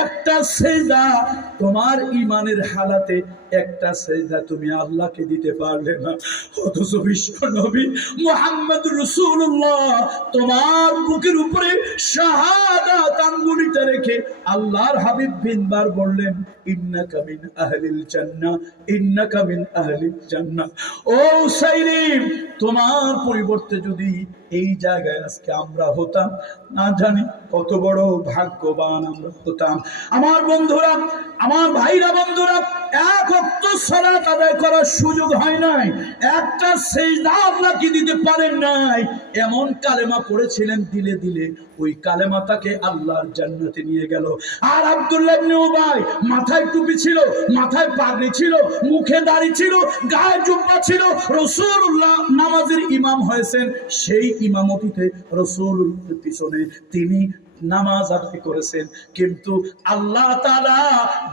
একটা সিজদা তোমার ঈমানের হালাতে, একটা সিজদা তুমি আল্লাহকে দিতে পারলে না। অথচ বিশ্ব নবী মুহাম্মদ রাসূলুল্লাহ তোমার বুকের উপরে শাহাদাত আঙ্গুলিটা রেখে আল্লাহর হাবিব বিনবার বললেন, ইন্নাকা মিন আহলিল জান্নাহ, ইন্নাকা মিন আহলিল জান্নাহ। ও উসাইরিম, তোমার পরিবর্তে যদি এই জায়গায় আজকে আমরা হতাম, না জানি কত বড় ভাগ্যবান আমরা হতাম। আমার বন্ধুরা, আমার ভাইরা বন্ধুরা, এক ওয়াক্ত সালাত আদায় করার সুযোগ হয় নাই, একটা সিজদা আল্লাহকে দিতে পারেন নাই, এমন কালেমা পড়েছিলেন দিলে দিলে, ওই কালেমাটাকে আল্লাহর জান্নাতে নিয়ে গেল। আর আব্দুল্লাহ ইবনে উবাই, মাথায় টুপি ছিল, মাথায় পাগড়ি ছিল, মুখে দাড়ি ছিল, গায়ে জুব্বা ছিল, রাসূলুল্লাহ নামাজের ইমাম হয়েছেন, সেই ইমামতিতে রাসূলুল্লাহর পিছনে তিনি নামাজ আদায় করেছেন, কিন্তু আল্লাহ তাআলা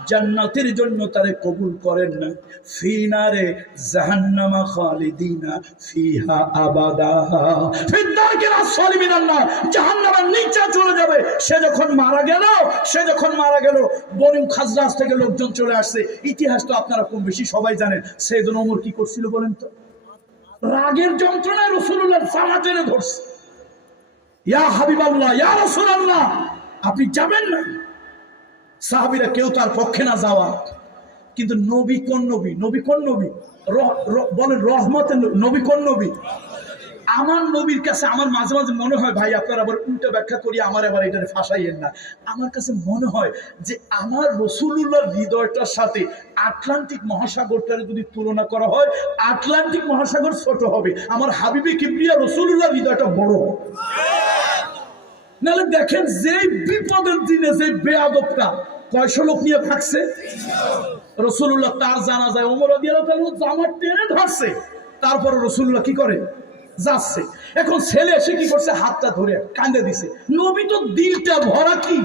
জান্নাতের জন্য তারে কবুল করেন না। ফিনারে জাহান্নামা খালিদিনা ফিহা আবাদা, ফিদ্দারকিল আসফালি মিনান নার, জাহান্নামের নিচে চলে যাবে। সে যখন মারা গেল বনু খাজরাজ থেকে লোকজন চলে আসছে। ইতিহাস তো আপনারা কম বেশি সবাই জানেন। সাইয়েদনা ওমর কি করছিল বলেন তো? রাগের যন্ত্রণায় রাসূলুল্লাহর জামা টেনে ধরছে। ইয়া হাবিবাল্লাহ, ইয়া রাসূলুল্লাহ, আপনি যাবেন না। সাহাবীরা কেউ তার পক্ষে না যাওয়া, কিন্তু নবী কোন নবী? নবী কোন নবী? বলেন রহমতের নবী কোন নবী? আমার নবীর কাছে আমার মাঝে মাঝে মনে হয়, ভাই আপনার আবার উল্টা ব্যাখ্যা করি, আমার আবার এটা ফাঁসাইয়েন না। আমার কাছে মনে হয় যে আমার রাসূলুল্লাহর হৃদয়টার সাথে আটলান্টিক মহাসাগরটার যদি তুলনা করা হয়, আটলান্টিক মহাসাগর ছোট হবে, আমার হাবিবে কিবরিয়া রাসূলুল্লাহর হৃদয়টা বড় হবে। নাহলে দেখেন যে বিপদের দিনে যে বেয়াদবটা কয়শো লোক নিয়ে থাকছে, রাসূলুল্লাহ তার জানাজায় ওমর রাদিয়াল্লাহু তাআলা জামা টেনে ধরছে, তারপর রাসূলুল্লাহ কি করে যাচ্ছে। এখন ছেলে এসে কি করছে? হাতটা ধরে কাঁদে দিছে। নবী তো দিলটা ভরা কি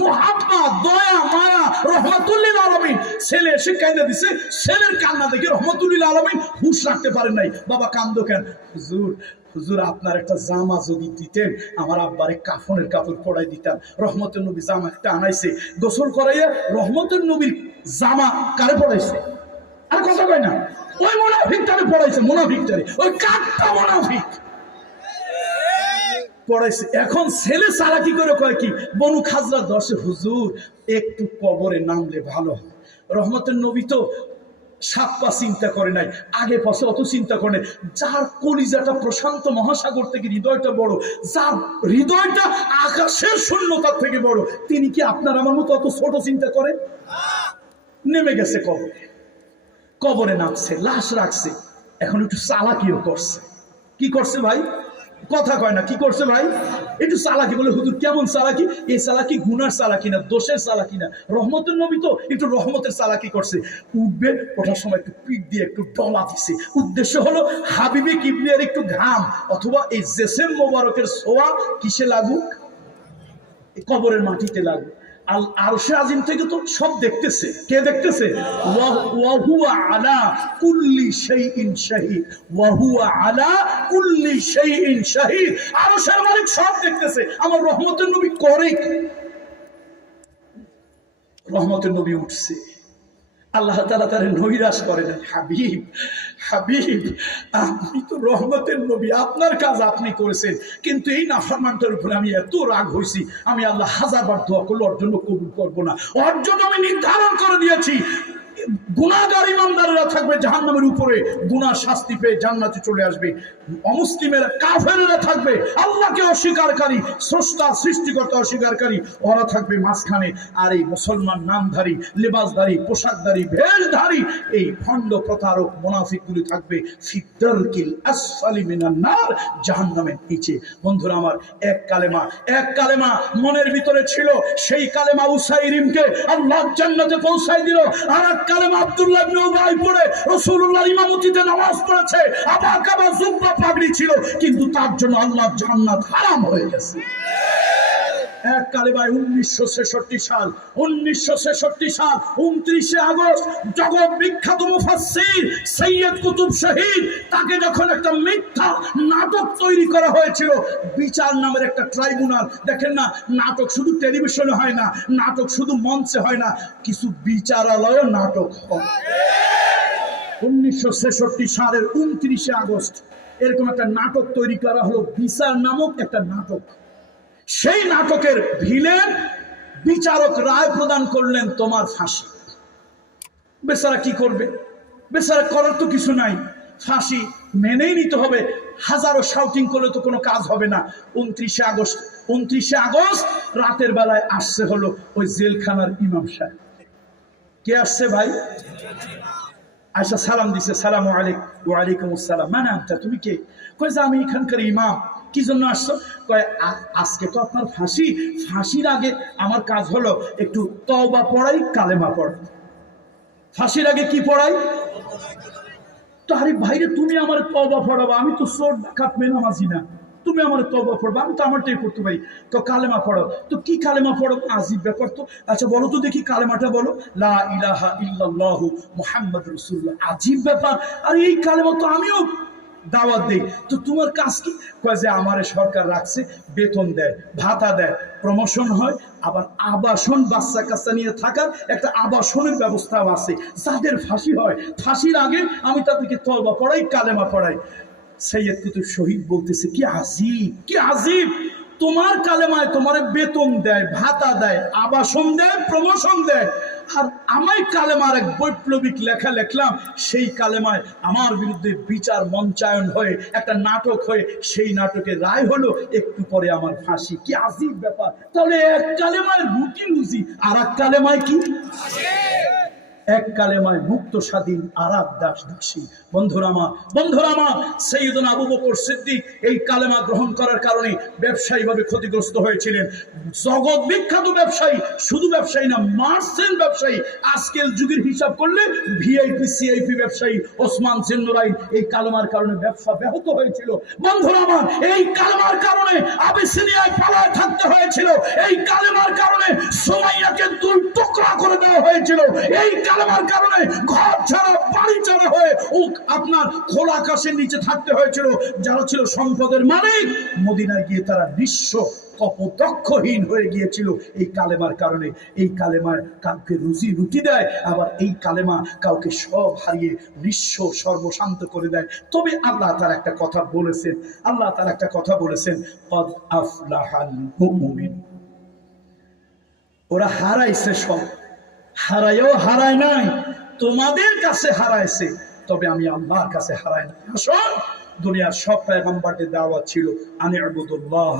মুহাব্বত, দয়া, মায়া, রহমাতুল লিল আলামিন। ছেলে এসে কাঁদে দিছে। ছেলের কান্না দেখে রহমাতুল লিল আলামিন হুঁশ রাখতে পারেন নাই। বাবা কান্দো কেন? হুজুর আপনার একটা জামা যদি দিতেন, আমার আব্বারে কাফনের কাপড় পরাই দিতাম। রহমতের নবী জামা একটা আনাইছে, গোসল করাইয়া রহমতের নবীর জামা কারে পরাইছে? আর কথা কয় না, ওই মুনাফিকটারে পড়াইছে, মুনাফিকটারে, ওই কাঠটা মুনাফিক পড়াইছে। এখন ছেলে চালাকি করে কয় কি, বনু খাজরা দশে হুজুর একটু কবরে নামলে ভালো হয়। রহমতের নবী তো সাত পা চিন্তা করে নাই, আগে পাশে অত চিন্তা করে নাই। যার কলিজাটা প্রশান্ত মহাসাগর থেকে হৃদয়টা বড়, যার হৃদয়টা আকাশের শূন্যতার থেকে বড়, তিনি কি আপনার আমার মতো অত ছোট চিন্তা করে? নেমে গেছে কবরে নামছে, লাশ রাখছে। এখন একটু চালাকিও করছে। কি করছে ভাই? কথা কয় না, কি করছে ভাই? একটু চালাকি। বলে হুজুর কেমন চালাকি? এই চালাকি গুনার চালাকি না, দোষের চালাকি না। রহমতের নবী তো একটু রহমতের চালাকি করছে। উঠবে, ওঠার সময় একটু পিঠ দিয়ে একটু ডলা দিছে। উদ্দেশ্য হলো হাবিবে কিবরিয়ার একটু ঘাম অথবা এই জেসেম মোবারকের ছোঁয়া কিসে লাগুক? কবরের মাটিতে লাগুক। আরশে আজিম থেকে তো সব দেখতেছে। কে দেখতেছে? ওয়া হুয়া আলা কুল্লি শাইইন শাহীদ, ওয়া হুয়া আলা কুল্লি শাইইন শাহীদ। আরশের মালিক সব দেখতেছে। আমার রহমতের নবী করে কি? রহমতের নবী উঠছে, আল্লাহ তাআলা তারে নৈরাশ করে না। হাবিব আপনি তো রহমতের নবী, আপনার কাজ আপনি করেছেন, কিন্তু এই নাফরমানটার উপরে আমি এত রাগ হয়েছি, আমি আল্লাহ হাজারবার দোয়া করলে ওর জন্য কবুল করবো না। ওর জন্য আমি নির্ধারণ করে দিয়েছি, গুনাহগার ইমানদাররা থাকবে জাহান্নামের উপরে, গুনাহ শাস্তি পেয়ে জান্নাতে চলে আসবে। অমুসলিমেরা কাফেররা থাকবে আল্লাহকে অস্বীকারী, স্রষ্টা সৃষ্টিকর্তা অস্বীকারী, ওরা থাকবে মাঝখানে। আর এই মুসলমান নামধারী, লেবাসধারী, পোশাকধারী, ভেষধারী এই ভণ্ড প্রতারক মুনাফিকগুলি থাকবে ফিদ্দারকিল আসফালি মিনান নার, জাহান্নামের নিচে। বন্ধুরা আমার, এক কালেমা মনের ভিতরে ছিল, সেই কালেমা উসাইরিমকে আল্লাহ জান্নাতে পৌঁছাই দিল। আর কালেমা আব্দুল্লাহ ইবনে উবাই পড়ে রাসূলুল্লাহর ইমামতিতে নামাজ পড়েছে, আবা কাবা জুব্বা পাগড়ি ছিল, কিন্তু তার জন্য আল্লাহর জান্নাত হারাম হয়ে গেছে। এক কালেমায় 1966 সাল 29 আগস্ট জগৎ বিখ্যাত মুফাসসির সৈয়দ কুতুব শহীদ, তাকে যখন একটা মিথ্যা নাটক তৈরি করা হয়েছিল, বিচার নামের একটা ট্রাইব্যুনাল। দেখেন না, নাটক শুধু টেলিভিশনে হয় না, নাটক শুধু মঞ্চে হয় না, কিছু বিচারালয়ে নাটক হয়। 1966 সালের 29 আগস্ট এরকম একটা নাটক তৈরি করা হলো, বিচার নামক একটা নাটক। সেই নাটকের ভিলেন বিচারক রায় প্রদান করলেন, তোমার ফাঁসি। বেচারা কি করবে? বেচারা করার তো কিছু নাই, ফাঁসি মেনেই নিতে হবে। হাজারো শাউটিং করলে তো কোনো কাজ হবে না। 29 আগস্ট রাতের বেলায় আসছে হলো ওই জেলখানার ইমাম সাহেব। কে আসছে ভাই? আয়সা সালাম দিছে, সালামু আলাইকুম। ওয়া আলাইকুম আসসালাম। মানে আনতা, তুমি কে? কই যে আমি এখানকার ইমাম। কি জন্য আসছো? কয় আজকে তো আপনার ফাঁসি, ফাঁসির আগে আমার কাজ হলো একটু তওবা পড়াই, কালেমা পড়াই। ফাঁসির আগে কি পড়াই? তো আরে ভাইরে, তুমি আমার তওবা পড়াবা, আমি তো চোর ডাকাত বেনামাজি না। তুমি আমার তওবা পড়বা, আমি তো আমারটাই পড়তে পারি, তো কালেমা পড়ো। তো কি কালেমা পড়ো? আজীব ব্যাপার তো। আচ্ছা বলো তো দেখি, কালেমাটা বলো, লা ইলাহা ইল্লাল্লাহু মুহাম্মাদুর রাসূলুল্লাহ। আজীব ব্যাপার, আর এই কালেমা তো আমিও দাওয়াত দেই। তো তোমার কাজ কি? কয় যে আমারে সরকার রাখছে, বেতন দেয়, ভাতা দেয়, প্রমোশন হয়, আবার আবাসন, বাচ্চা কাচ্চা নিয়ে থাকার একটা আবাসনের ব্যবস্থাও আছে। যাদের ফাঁসি হয়, ফাঁসির আগে আমি তাদেরকে তওবা পড়াই, কালেমা পড়াই। সৈয়দ কুতুব শহীদ বলতেছে, কি আজীব, কি আজীব! তোমার কালেমায় তোমার বেতন দেয়, ভাতা দেয়, আবাসন দেয়, প্রমোশন দেয়, আর আমায় কালেমার এক বৈপ্লবিক লেখা লিখলাম, সেই কালেমায় আমার বিরুদ্ধে বিচার মঞ্চায়ন হয়ে একটা নাটক হয়ে সেই নাটকের রায় হলো, একটু পরে আমার ফাঁসি। কি আজীব ব্যাপার! তাহলে এক কালেমায় রুটি রুজি, আর এক কালেমায় কি? এক কালেমায় মুক্ত স্বাধীন, আর এক দাস দাসী। বন্ধুরা আমার, সাইয়েদনা আবু বকর সিদ্দিক এই কালেমা গ্রহণ করার কারণে ব্যবসায়ীভাবে ক্ষতিগ্রস্ত হয়েছিলেন। জগৎ বিখ্যাত ব্যবসায়ী, শুধু ব্যবসায়ী না, মার্চেন্ট ব্যবসায়ী। আজকের যুগের হিসাব করলে ভিআইপি সিআইপি ব্যবসায়ী ওসমান জিন্নুরাইন এই কালেমার কারণে ব্যবসা ব্যাহত হয়েছিল। বন্ধুরা আমার, এই কালেমার কারণে আবিসিনিয়ায় পালায় থাকতে হয়েছিল। এই কালেমার কারণে সুমাইয়াকে দুই টুকরা করে দেওয়া হয়েছিল। এই কালেমার কারণে ঘর ছাড়া, বাড়ি ছাড়া হয়ে আপনার খোলা আকাশের নিচে থাকতে হয়েছিল। যারা ছিল সম্পদের মালিক, মদিনায় গিয়ে তারা নিঃস্ব, কপোতক্ষহীন হয়ে গিয়েছিল এই কালেমার কারণে। এই কালেমায় কাউকে রুজি রুটি দেয়, আবার এই কালেমা কাউকে সব হারিয়ে নিঃস্ব, সর্বশান্ত করে দেয়। তবে আল্লাহ তার একটা কথা বলেছেন, কদ আফলাহাল মুমিন। ওরা হারাইছে, সব হারাইও হারায় নাই, তোমাদের কাছে হারাইছে, তবে আমি আল্লাহর কাছে হারাই না। আসুন, দুনিয়ার সব পয়গম্বরদের দাওয়াত ছিল আনি ইবুদুল্লাহ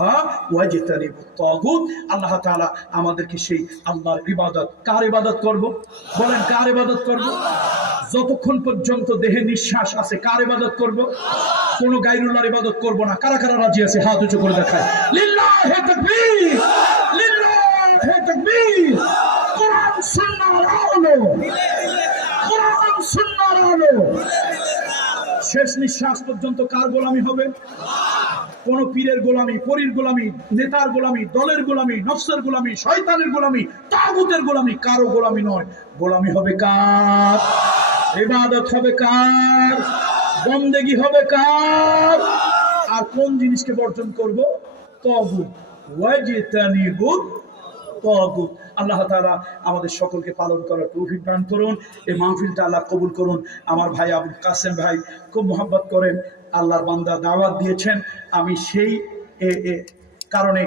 ওয়াজতানিবুত তাগুত। আল্লাহ তাআলা আমাদেরকে সেই আল্লাহর ইবাদত, কার ইবাদত করব? বলেন, কার ইবাদত করব? যতক্ষণ পর্যন্ত দেহে নিঃশ্বাস আছে কার ইবাদত করব? কোন গায়রুল্লাহর ইবাদত করব না। কারা কারা রাজি আছে হাত উঁচু করে দেখায়। লিল্লাহি তাকবীর, লিল্লাহি তাকবীর। কোরআন সুন্নাহর আলো, কোরআন সুন্নাহর আলো। শেষ নিঃশ্বাস পর্যন্ত কার গোলামি হবে? কোন পীরের গোলামি, পরীর গোলামি, নেতার গোলামি, দলের গোলামি, নফসের গোলামি, শয়তানের গোলামি, তাগুতের গোলামি, কারো গোলামি নয়। গোলামি হবে কার? ইবাদত হবে কার? বন্দেগী হবে কার? আর কোন জিনিসকে বর্জন করব? তাগুত। ওয়াজতানিবুত তাগুত। আল্লাহ তাআলা আমাদের সকলকে পালন করার তৌফিক দান করুন। এই মাহফিলটা আল্লাহ কবুল করুন। আমার ভাই আবুল কাসেম ভাই খুব মহব্বত করেন, আল্লাহর বান্দা দাওয়াত দিয়েছেন, আমি সেই কারণে